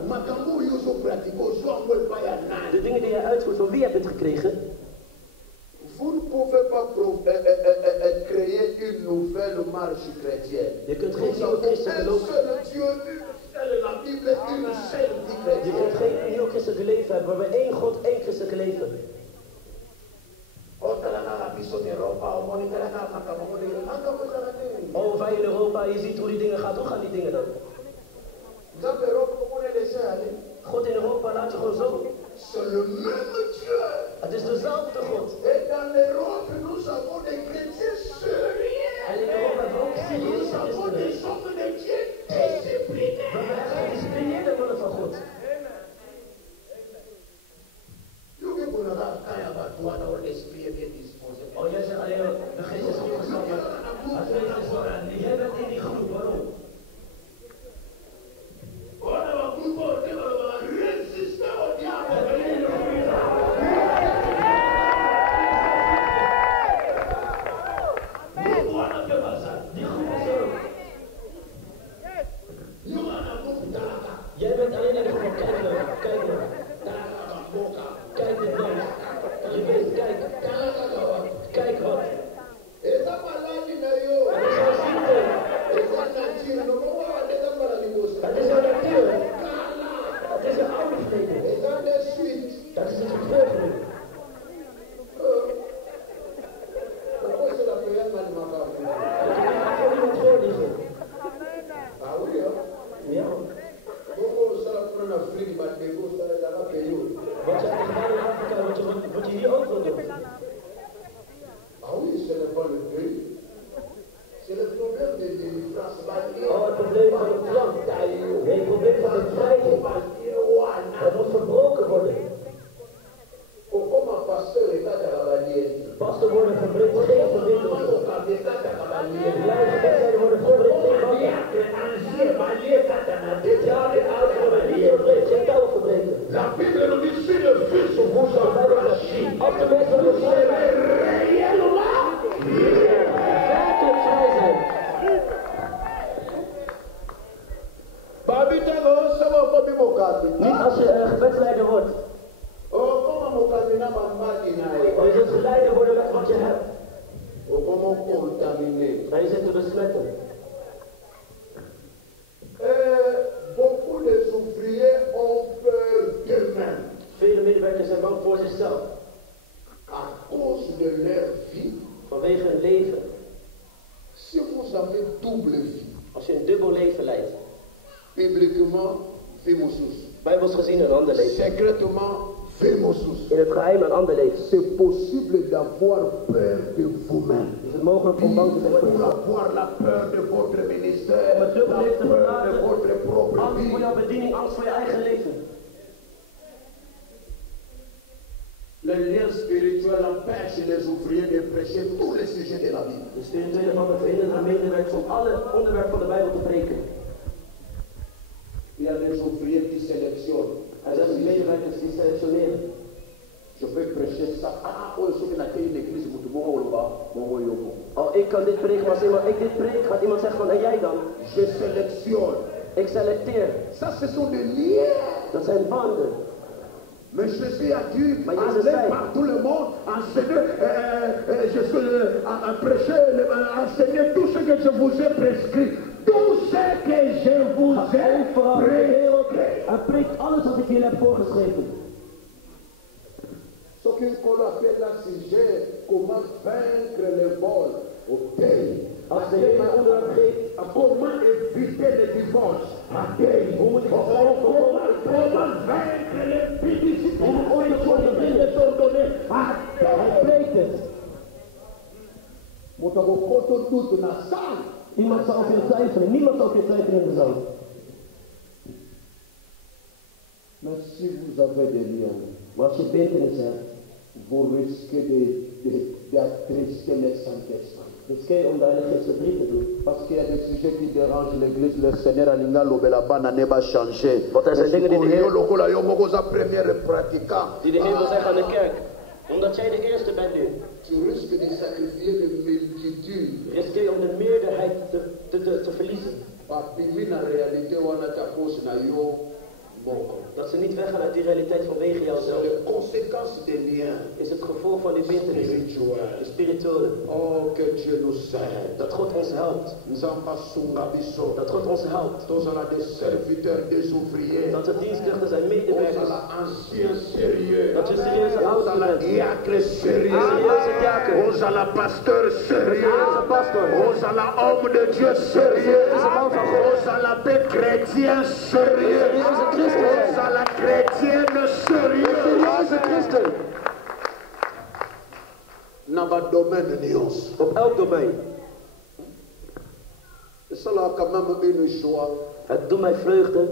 De dingen die jij uitvoert, van wie heb je het gekregen? Vous ne pouvez pas créer une nouvelle marche chrétienne. Je kunt geen Nous nieuwe avons christelijke un loop. seul Dieu, une seule la Bible, une seule vie Je chrétienne. kunt geen nieuw christelijke leven hebben, maar we één God, één christelijke leven. Oh, wij in Europa, je ziet hoe die dingen gaan. Hoe gaan die dingen dan? God in Europa laat je gewoon zo. C'est le même Dieu. Het is dezelfde God. Et dans l'Europe, nous avons des chrétiens sérieux. En in Europa hebben we ook Nous serieuze avons des christenen. hommes de Dieu disciplinés. We hebben echt gedisciplineerde mannen van God. Oh, jij zegt alleen, de geest is opgestapt. Het geest is waar. Jij bent in die groep, waarom? Blij gebedstijden worden voorbereid tegen banden. Geen touwen verbreken. La Bible nous dit si le Fils vous affranchit, Als de mensen door vrij zijn, réellement, werkelijk vrij zijn. Niet als je gebedsleider wordt. Maar je zult geleider worden met wat je hebt. En je zit te besmetten. Beaucoup de ouvriers ont peur d'eux-mêmes Vele medewerkers zijn bang voor zichzelf. à cause de leur vie. Vanwege hun leven. Si vous avez double vie, Als je een dubbel leven leidt. bibliquement, vimosus. Bijbels gezien een ander leven. Secrètement, vimosus. In het geheim een ander leven. C'est possible d'avoir peur de vous-même. Is het mogelijk om bang te zijn voor Pour jezelf? avoir la peur de votre ministère, Om het dubbel la leven te peur de verlaten. votre propre Angst voor vie. jouw bediening, angst voor je eigen leven. Le lien spirituel empêche les ouvriers de prêcher tous les sujets de la Bible. De spirituele mannen verhinderen de medewerkers om alle onderwerpen van de Bijbel te preken. Il y a des ouvriers qui sélectionnent. Er zijn medewerkers die selectioneren. Je peux prêcher ça. Ah, oh, ceux qui n'ont une église, vous devez Oh, ik kan dit preken, maar als iemand, ik dit preek, gaat iemand zeggen van, en jij dan? Je sélectionne. Ik selecteer. Ça, ce sont des liens. Dat zijn banden. Mais Jésus a dit, Mais Jésus allez sait. par tout le monde, enseignez, prêchez, enseignez tout ce que je vous ai prescrit. Tout ce que je vous ai Overal in de wereld. prescrit. En preekt alles wat ik jullie heb voorgeschreven. Ce qu'on appelle là, sujet, comment vaincre le vol au pays. Als de Heer mij onderwerp geeft, Comment éviter le divorce? hoe moet ik het veilig voorkomen? Comment vaincre l'impudicité? Hoe moet ik het ondervinden? Hij preekt het. Moet op foto doen naar zaal. Niemand zal veel twijfelen. Niemand zal veel twijfelen in de zaal. Mais si vous avez des liens, Maar als je bindenis hebt, vous risquez d'attrister les Saint-Esprit. riskeer je om de Heilige Geest verdriet te doen. Parce qu'il y a des sujets qui dérangent l'église, le Seigneur Alinga Lobelabana ne va changer. Want er zijn dingen die de Heer, première pratiquant. die de Heer wil zeggen aan de kerk. Omdat jij de eerste bent nu, Tu risques de sacrifier de multitudes. riskeer je om de meerderheid te verliezen. Papimina réalité wana tapos na yo moko. Dat ze niet weggaan uit die realiteit vanwege jouzelf. Les conséquences des liens Is het gevolg van die bindenis. De spirituels. spirituele. Oh, que Dieu nous aide. Dat God ons helpt. Nzamba sunga biso. Dat God ons helpt. Tous ala des serviteurs, des ouvriers. Dat we dienstkrachten zijn, Tous medewerkers. ala anciens sérieux. Dat we serieuze Tous ouderen ala zijn. diacre sérieux. Serieuze diaken. Tous ala pasteur sérieux. Onze pastor. Tous ala homme de Dieu sérieux. Is een man van God. Tous ala chrétien sérieux. Serieuze christen zijn. Tous ala chrétienne sérieux. Serieuze christen. Naba domaine nions. Op elk domein. Cela a quand même une joie Het doet mij vreugde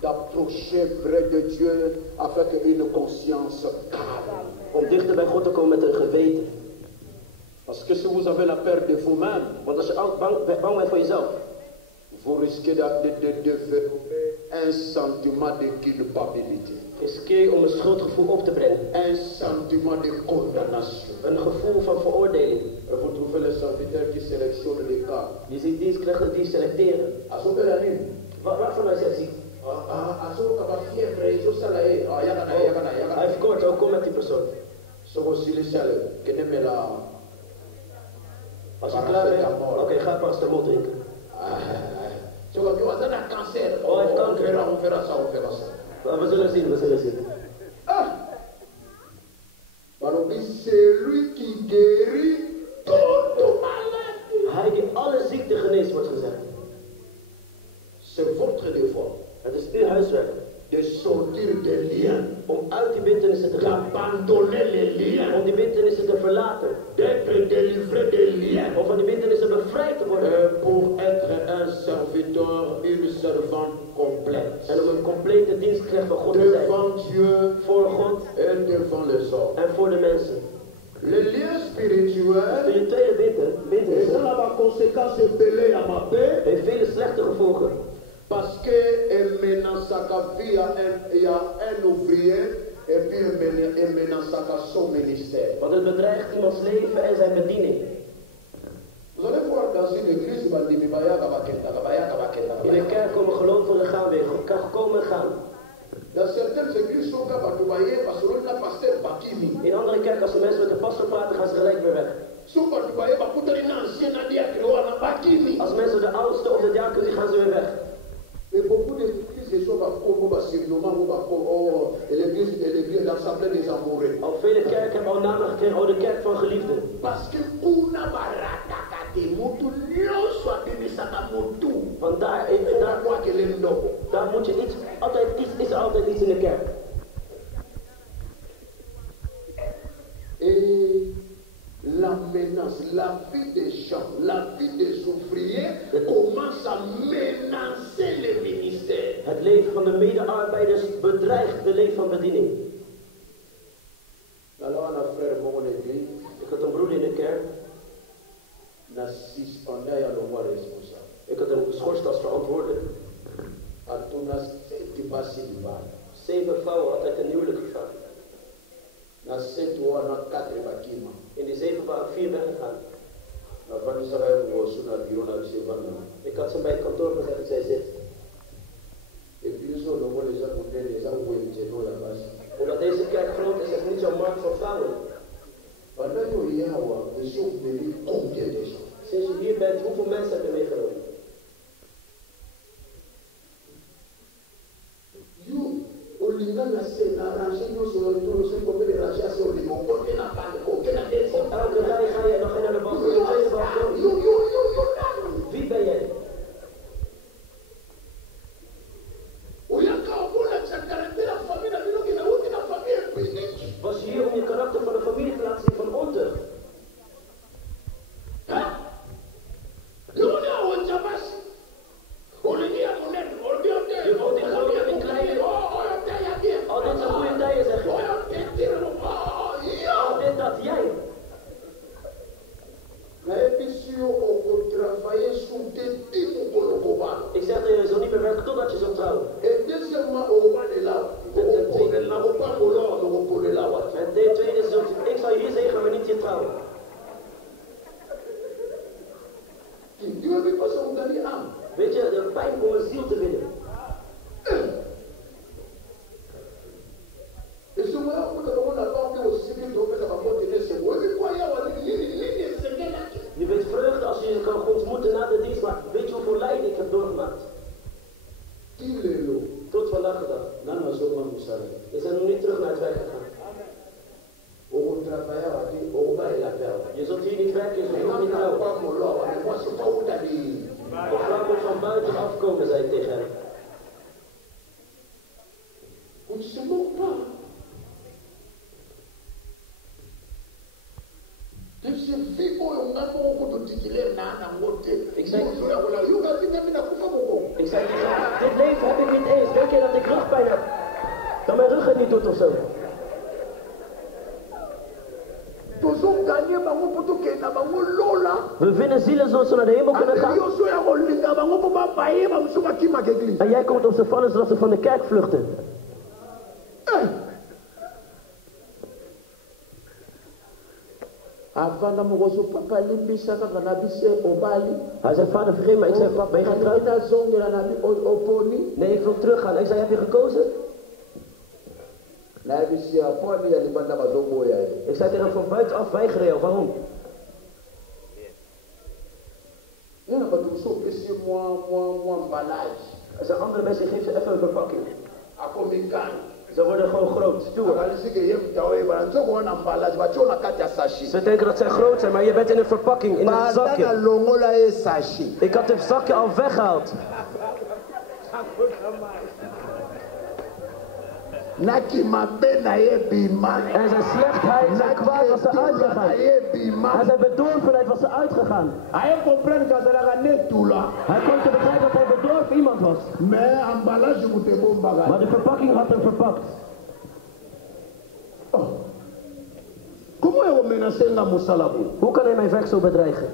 d'approcher près de Dieu avec une conscience calme. om dichter bij God te komen met een geweten. Parce que si vous avez la peur de vous-même, Want als je bang bent voor jezelf, vous risquez de développer un sentiment de culpabilité, riskeer je om een schuldgevoel op te brengen. un sentiment de condamnation. Een gevoel van veroordeling. Et vous trouvez les serviteurs qui sélectionnent les cas. Je ziet dienstknechten die selecteren. Waarvan hij zegt, hij heeft kort, ook kom met die persoon. Als je klaar bent, oké, ga paracetamol drinken. Oh, hij heeft kanker. On verra ça, on verra ça. Maar we zullen zien, we zullen zien. Maar on dit, c'est lui qui guérit toute maladie. Hij die alle ziekten geneest, wordt gezegd. C'est votre devoir Het is uw huiswerk de sortir des liens, om uit die bintenissen te gaan. d'abandonner les liens, Om die bintenissen te verlaten. d'être délivré des liens, Om van die bintenissen bevrijd te worden. pour être un serviteur, une servante complète, En om een complete dienstknecht van God te zijn. devant Dieu Voor God et devant les hommes. en voor de mensen. Les liens spirituels, Spirituele et ça bintenissen. là-bas conséquences belées à ma paix. heeft vele slechte gevolgen. Parce que maintenant il y a un ouvrier et puis maintenant son ministère. Want het bedreigt iemands leven en zijn bediening. Vous allez voir dans une église, In de kerk komen gelovigen en gaan weer. Kan komen en gaan. dans certaines églises, In andere kerken, als de mensen met de pastor praten, gaan ze gelijk weer weg. Als mensen de oudste of de diaken, gaan ze weer weg. Et beaucoup d'églises sont l'église d'Assemblée des Amoureux. Al vele kerken hebben al namen gekregen, oh de kerk van geliefden. Parce que kuna baraka kate mutu nyonso abimisaka mutu. Want daar moet je iets, is er altijd iets in de kerk. Et la menace, la vie des gens, la vie des ouvriers commence à menacer les ministères. Het leven van de medearbeiders bedreigt de leven van bediening. Alors on a frère mon église, Ik had een broeder in de kerk. na suspendé à l'envoi responsable. Ik had een schorst als verantwoordelijk. A tout na seti basi libala. 7 vrouwen had uit een huwelijk gegaan. Na seti wana 4 bakima. In die 7 waren 4 weggegaan. Na vani sala ya ngosu na bureau na bisevana. Ik had ze bij het kantoor gezet dat zij zit. Et puis zo no wole za kundele za wenje no ya basi. Omdat deze kerk groot is, is het niet zo'n markt voor vrouwen. Pendant yo yawa, ils ont venu combien de gens? Sinds je hier bent, hoeveel mensen heb je meegenomen? Yo, olinga na se na ranger yo so so combien de ranger so olinga combien na pas combien na des. Elke rij ga je nog geen naar de bank. Yo. Wie ben jij? Was je hier om je karakter van de familie te laten zien van ontucht? Je woont in grote en in kleine. Al dit zijn goede tijden, zeg je. Al dit dat jij. Ik zeg dat je zo niet meer werkt totdat je zult trouwen. En de tweede is, ik zal je hier zeggen, maar niet je trouwen. Weet je, de pijn om een ziel te winnen. Je bent vreugde als je je kan ontmoeten na de dienst, maar weet je hoeveel lijden ik heb doorgemaakt? Tot vandaag de dag. We zijn nog niet terug naar het werk gegaan. Je zult hier niet werken, je zult nog niet trouwen. De vrouw moet van buiten afkomen, zei ik tegen hem. Ik zei tegen hem, dit leven heb ik niet eens. Denk je dat ik rugpijn heb? Dat mijn rug het niet doet of zo? We vinden zielen zodat ze naar de hemel kunnen gaan. En jij komt op ze vallen zodat ze van de kerk vluchten. Hij zei, vader vergeet me. Ik zei, ben je getrouwd? Nee, ik wil teruggaan. Ik zei, heb je gekozen? Ik zei tegen hem, van buitenaf weigeren jou. Waarom? Er zijn andere mensen, geef ze even een verpakking. Ze worden gewoon groot, stoer. Ze denken dat zij groot zijn, maar je bent in een verpakking, in een zakje. Ik had het zakje al weggehaald. En zijn slechtheid, zijn kwaad was er uitgegaan. En zijn bedorvenheid was er uitgegaan. Hij kon te begrijpen dat hij bedorven iemand was. Maar de verpakking had hem verpakt. Hoe kan hij mijn werk zo bedreigen?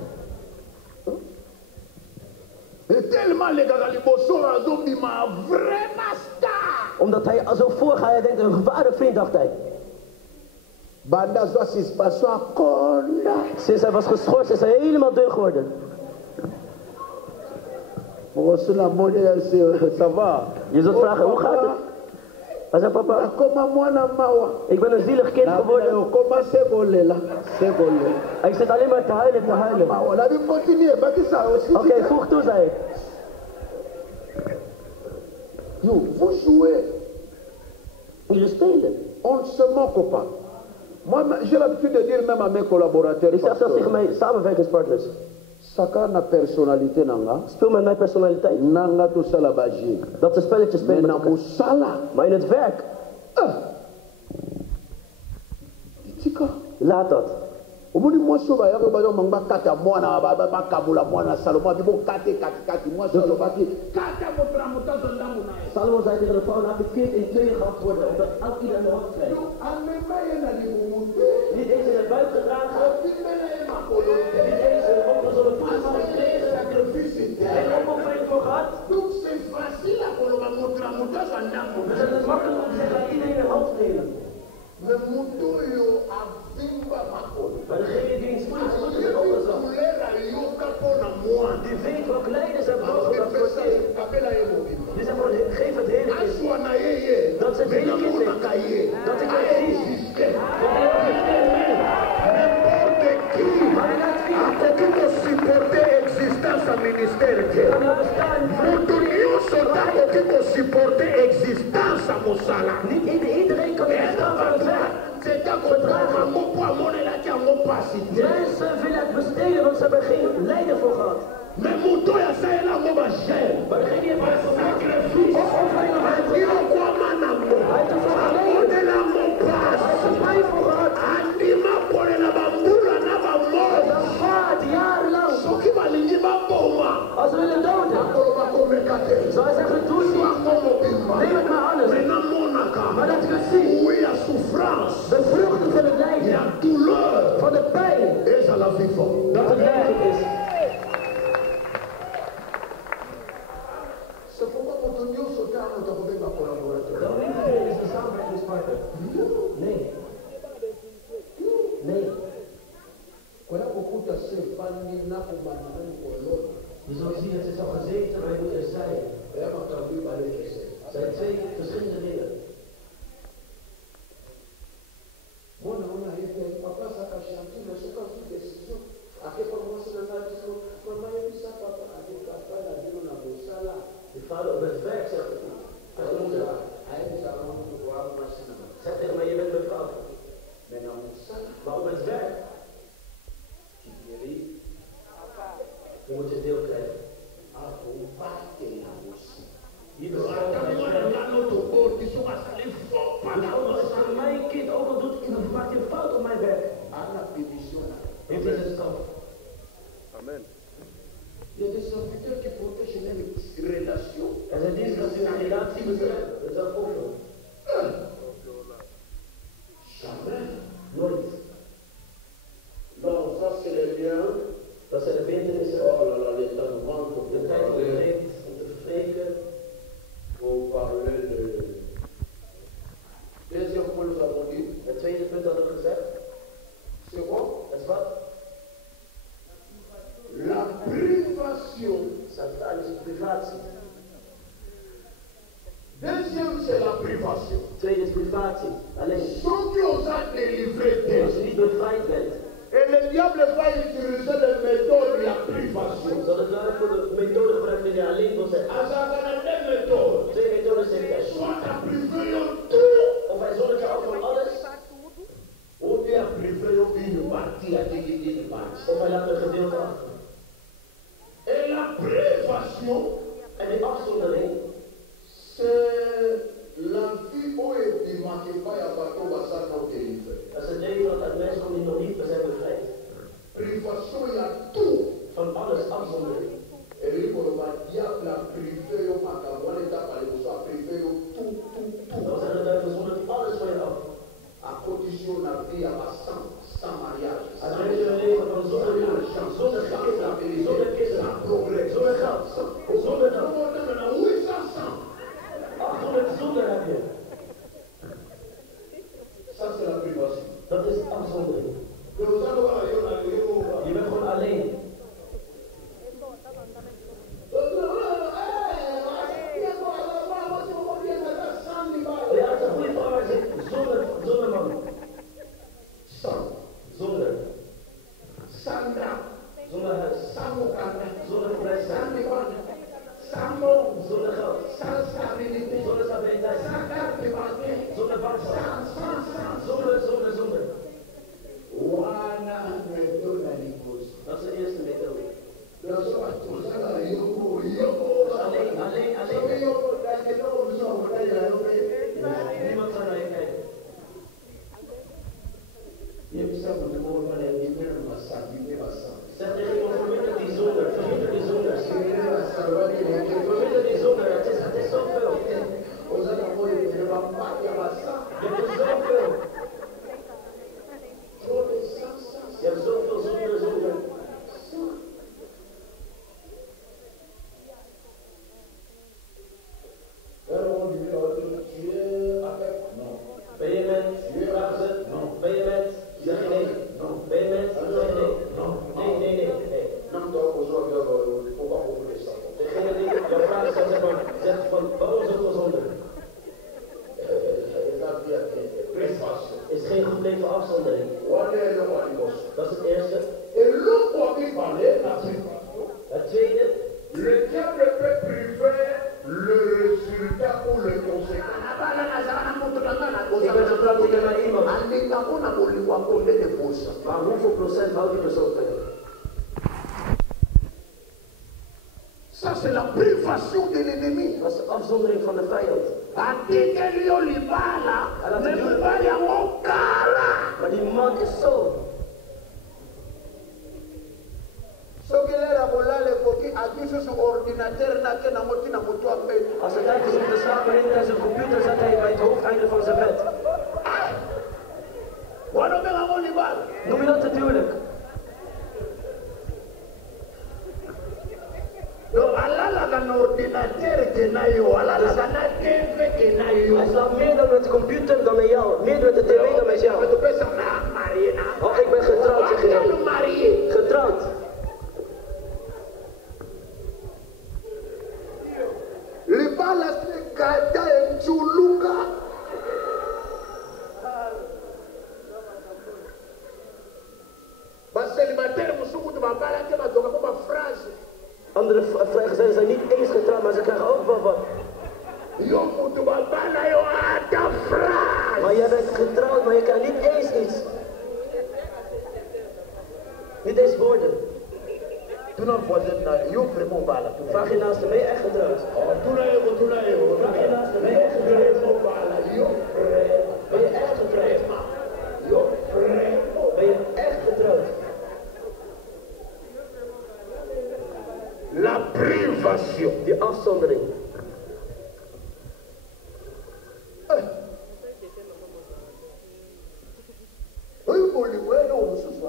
Omdat hij zo voorgaat, hij denkt een ware vriend, dacht hij. Sinds hij was geschorst is hij helemaal dun geworden. Je zult vragen, hoe gaat het? Hij zei, papa, ik ben een zielig kind geworden. Ik zit alleen maar te huilen. Oké, voeg toe, zei ik. Jullie spelen. On se moque pas. Moi, j'ai l'habitude de dire même à mes collaborateurs. Ik zeg dat tegen mijn samenwerkingspartners. Chacun na personnalité nanga. Speel met mijn personaliteit. Nanga to sala baji. Dat ze spelletjes spelen met elkaar. Maar in het werk. Laat dat. Omoni mwaso ba yako ba mangba kata mwana ba kabula mwana Salomon bi bo kate mwaso lo baki kata mo tramuta zondangu na. Salomon zei tegen de vrouw, laat het kind in tweeën gehakt worden, omdat elk ieder aan de hand krijgt. Niet eens in het buiten gedragen. Niet eens in de opgezonde voetbal gekregen. En opoffering voor gehad. Dus het is makkelijk om te zeggen dat iedereen een hand nemen. Maar degene die iets moeilijks moet is opgezond. Die weet wat leiders hebben overgebracht voor het kind. Die zeggen van, geef het hele kind. Dat ze het hele kind neemt. Dat ik het zie. Want hij existeert mee. Maar hij laat zien. Kan hij bestaan. Niet iedereen kan bestaan van het werk. Mensen willen het besteden, want ze hebben geen lijden voor gehad. Maar degene die heeft offering nog heeft hij heeft ervoor geleden. Hij heeft er pijn voor gehad. Dat gaat jarenlang. Als we willen doden, zou hij zeggen, doe het niet. Neem het maar anders. Maar dat je ziet, de vruchten van het lijden, van de pijn, dat het werkelijk is. Dan niet iedereen is een samenwerkingspartner. Nee. Je zult zien dat ze zo gezeten zijn, maar je moet er zijn. Het zijn twee verschillende dingen. Die vader op het werk zegt het niet. Zeg tegen mij, je bent mijn vrouw. Maar op het werk, je moet je deel krijgen. Mijn kind, ook al maakt hij een fout op mijn werk. Heeft hij zijn stand. Amen. Il y a des serviteurs qui protègent même les relations. En ze dienst als je een relatie beschermt. Dat is een voorbeeld. Jamais. Nooit. Non, ça c'est les liens. Dat zijn de verbintenissen. Oh là là, les temps manquent pour De tijd parler. om te spreken. Pour parler de... Deuxième point, nous avons dit. Het tweede punt dat we gezegd. C'est quoi? Dat is wat? La privation. Satanische privatie. Deuxième, c'est la privation. Tweede is privatie. Alleen. Ceux qui ont délivré Als je niet bevrijd bent. et le diable va utiliser les méthodes de la privation. Zal het wel voor de methode gebruiken die je alleen wil zeggen. À ça, il y a deux méthodes. Twee methodes zijn er. Soit à priver tout. Of hij zorgt jou van alles. Ou bien à priver une partie, à diviser une partie. Of hij laat een gedeelte achter. Et la privation, En die afzondering. c'est la vie où il dit manque pas à bateau basa non délivré. Dat is het leven dat uit mensen die nog niet zijn bevrijd. Privation, il y a tout. Van alles afzondering. Et lui, pour le diable, la privé, on m'a qu'à l'état par les besoins privés, tout. Dan zijn de duivel zondert alles van je af. À condition la vie à sans mariage. Als je een leven van zonder geld, zonder kinderen, zonder progress, zonder geld, Zonder geld. sans stabilité, Zonder stabiliteit. sans carte bancaire, Zonder bankzaak. sans. Zonder. Wana methode na likosi. Dat is de eerste methode. Dat is wat tozala yoko yoko. Alleen. Soki yoko dake yoko biso akodai na yoko. Niemand zou naar je kijken. Yebisa kuti moko bana yibera masangi ne masangi. Zeg tegen iemand, verminder die zonder. Verminder die zonder. Yibera masangi wake yake. Verminder die zonder. Het is zoveel. Ozala moyo yibera mampaki ya masangi. Je hebt er zoveel. Je hebt zoveel zonder. Ben je met? Vraag ze. Ben je met? Zeg je nee. Ben je met? Zeg je nee. Nee. Degene die jouw vraag stelt, zegt van, waarom zoveel zonder? Is geen goed leven afzondering. Dat is het eerste. Het tweede. Le diable peut préférer le résultat ou le conséquent. Ik ben getrouwd, ik heb maar iemand. Maar hoeveel procent houdt die persoon tegen? Ça, c'est la privation de l'ennemi. Dat is de afzondering van de vijand. Maar die man is zo. Als het tijd is om te slapen, neemt hij zijn computer, zet hij bij het hoofdeinde van zijn bed. Noem je dat natuurlijk? Hij slaapt meer dan met de computer dan met jou. Meer met de tv dan met jou. Oh, ik ben getrouwd, zeg je. Getrouwd. Libala kata chuluka. Célibataire musuku de babala te bazoka kwa phrase. Andere vrijgezellen zijn niet eens getrouwd, maar ze krijgen ook wel wat. Yo mutu babala yo ata phrase. Maar jij bent getrouwd, maar je krijgt niet eens iets. Niet eens woorden. Toen een voisin naar je vraiment bala. Vraag je naast ben je echt getrouwd? Vraag je naast ben je echt getrouwd? Ben je echt getrouwd? Ben je echt getrouwd? La privation. Die afzondering.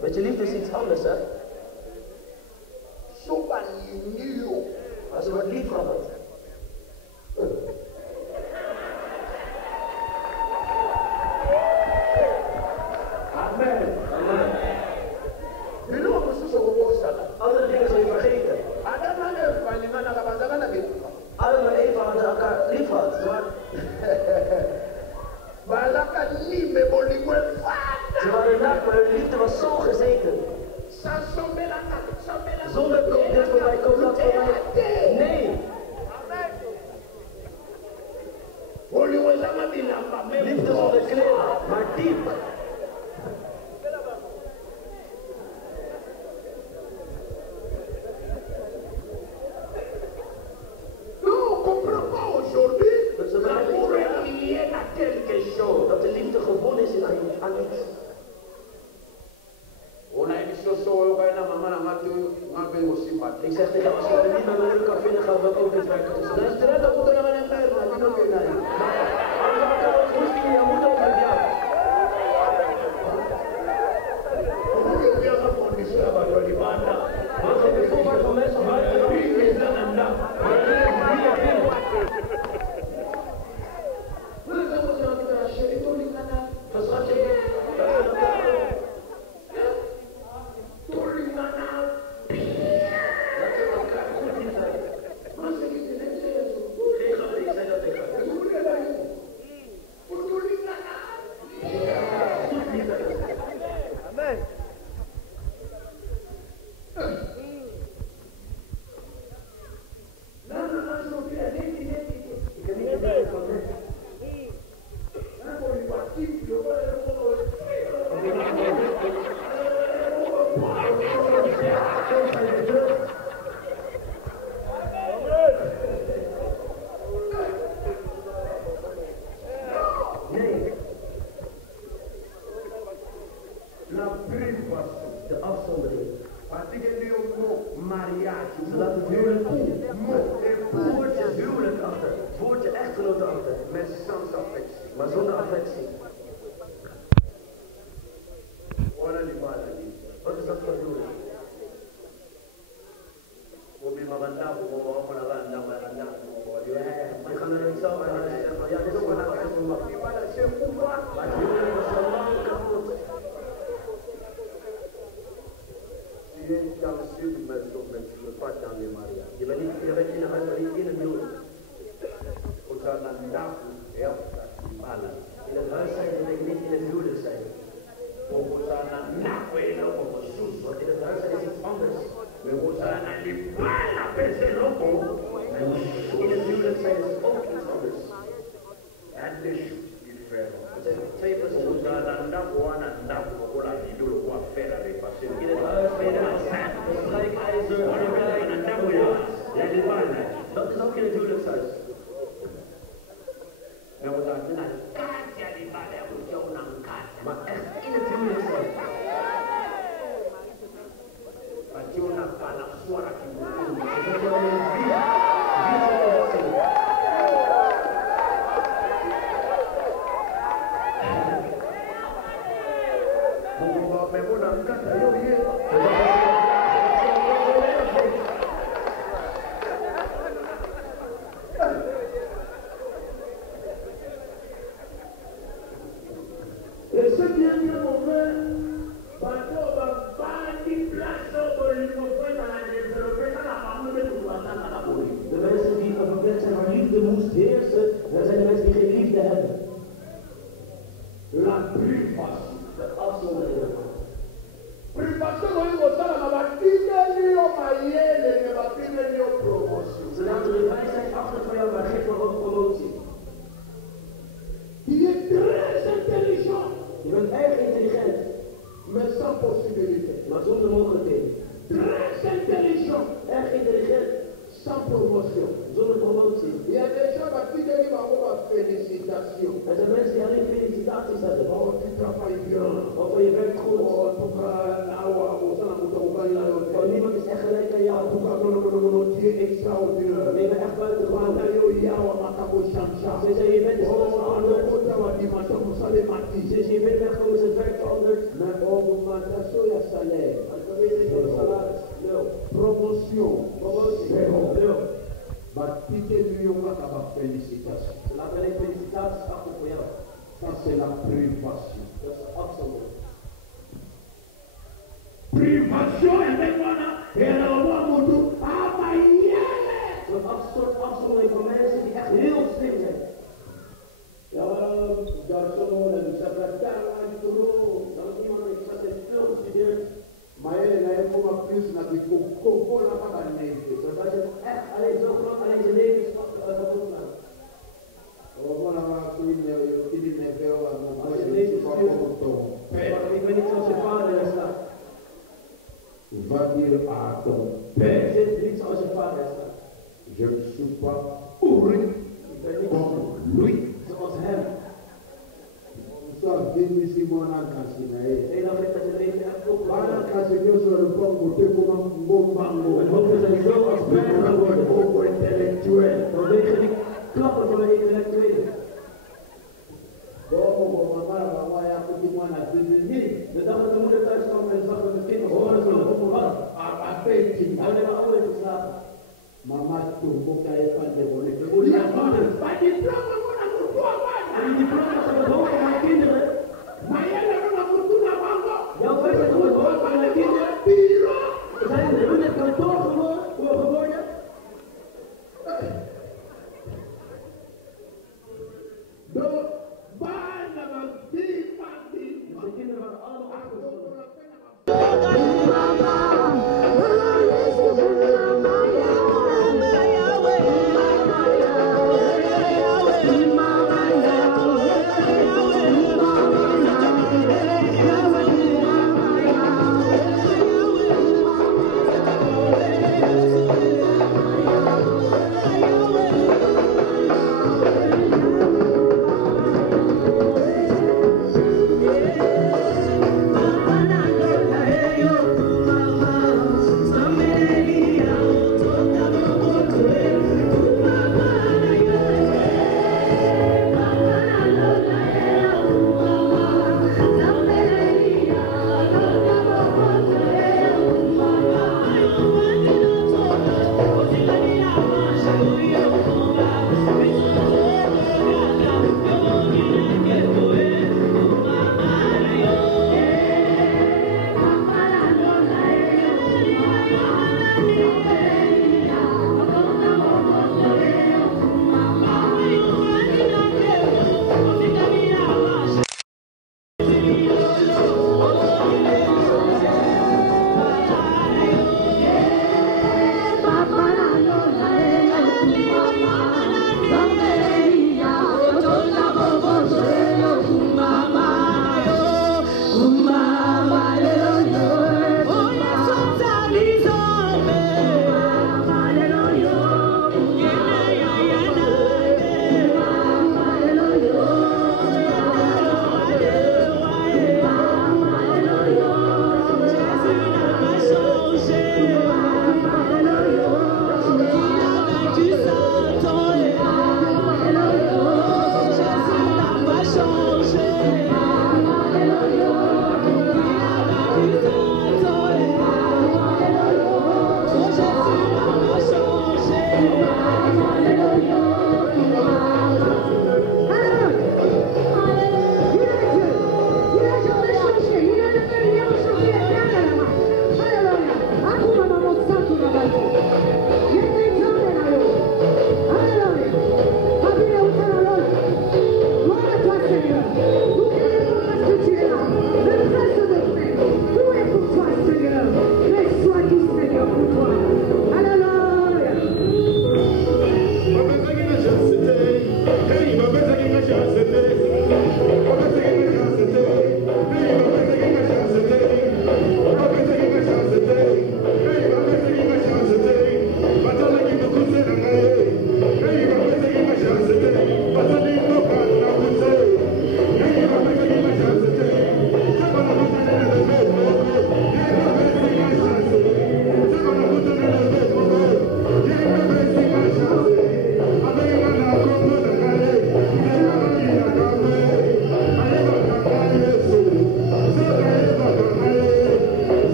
Met je liefde is iets anders, hè? Als je wordt lief gehad. Amen. Andere dingen zul je vergeten. Adam en Eva hadden elkaar lief gehad, maar ze waren naakt, maar hun liefde was zo gezeten. Zonder komt dit voor mij, komt dat voor mij. Nee. Liefde zonder kleren, maar diep. Dat de liefde gewonnen is aan iets. Ik zeg tegen jou, als je het niet met me leuk kan vinden, gaan we ook niet werken tussen. Maar als je elkaar goed vinden, dan moet ook met jou. Maar geen bijvoorbeeld van mensen buiten dan. relatie. Ze laten het huwelijk voert je huwelijk achter. Voert je echtgenoten achter. Mais sans affection. Maar zonder affectie. Voilà les maladies. Wat is dat voor huwelijk? Je gaat naar jezelf en dan zeggen van ja, dit is ook wel een echt van mag. Maar het huwelijk was al lang kapot. Tu es dans le sud, mais tu ne veux pas dans les mariages. Je bent in een huis, maar niet in een huwelijk. In het huis zijn betekent niet in het huwelijk zijn. Want in het huis zijn is iets anders. En in het huwelijk zijn is ook iets anders. And they should be fair. Het zijn twee verschillende dingen. In het huis ben je net als strijkijzer, dat is ook in het huwelijkshuis. Maar echt in het huwelijkshuis. Et ce qui est bien mauvais, bateau va pas une place pour les mauvais dans la développer dans la famille de tout à la police. De mensen die op een plek zijn waar liefde moest heersen, dat zijn de mensen die geen liefde hebben. La privation. De afzondering. Privation on est comme ça, on va tirer au maïen, on va tirer au promotion. Ze laten de wijsheid achter voor jou, maar geef nog ook promotie. Qui est très intelligent, Je bent erg intelligent, mais sans possibilité. maar zonder mogelijkheden. Très intelligent, Erg intelligent, sans promotion. zonder promotie. Il y a des gens qui disent félicitations. Er zijn mensen die alleen felicitaties hebben. Oh, tu travailles bien. Of je werkt goed. Oh, en tout cas, Oh, niemand is echt gelijk aan jou. en tout cas, non, tu es extraordinaire. Nee, je bent echt buitengewoon. Ze Ze zeggen, je bent de stand veranderd. Ze augmentation zeggen, je bent weggekomen, is het werk veranderd. ya salaire. Maar ik weet niet van de salaris. Nul. Promotion. Promotie. Zero. Nul. Batite l'Union va félicitations. Ze laten alleen felicitaties achter voor jou. Ça, c'est la privation. Dat is de afzondering. Privation et maintenant, et là, on va montrer, ah, ma yelle! Een soort afzondering van mensen die echt heel slim zijn. Ja, garçon, le secrétaire, Dan is iemand die zegt, heeft veel gestudeerd. maar je hebt voor plus naar die koko, naar wat dan neemt. Dus hij zegt echt alleen zo groot, alleen zijn leven is kapot gaan. Als je het leest, ik ben niet zoals je vader er staat. Va dire à ton Je père, zit niet zoals je vader er staat. je ne suis pas pourri Ik ben niet comme lui. zoals hem. Soit venu ici, moi, on a cassiné. Nee, dan vindt dat je leven echt goed Voilà, is. cassiné sur le pont, monté comme un bon bango. Het hoofd is zo als ver geworden. Beaucoup intellectuel. Vanwege die klappen van de intellectuelen. De dag dat de moeder thuis kwam en zag dat het kind was geworden, zo wat? Hij werd al ooit geslagen. Mama tumbuka epande boneke. Ja, moeder. En die diploma van het hoofd van mijn kinderen. Jouw wijsheid van het hoofd van mijn kinderen. Zijn hun het kantoor geworden. De kinderen waren allemaal afgesloten. Mama, Hallelujah.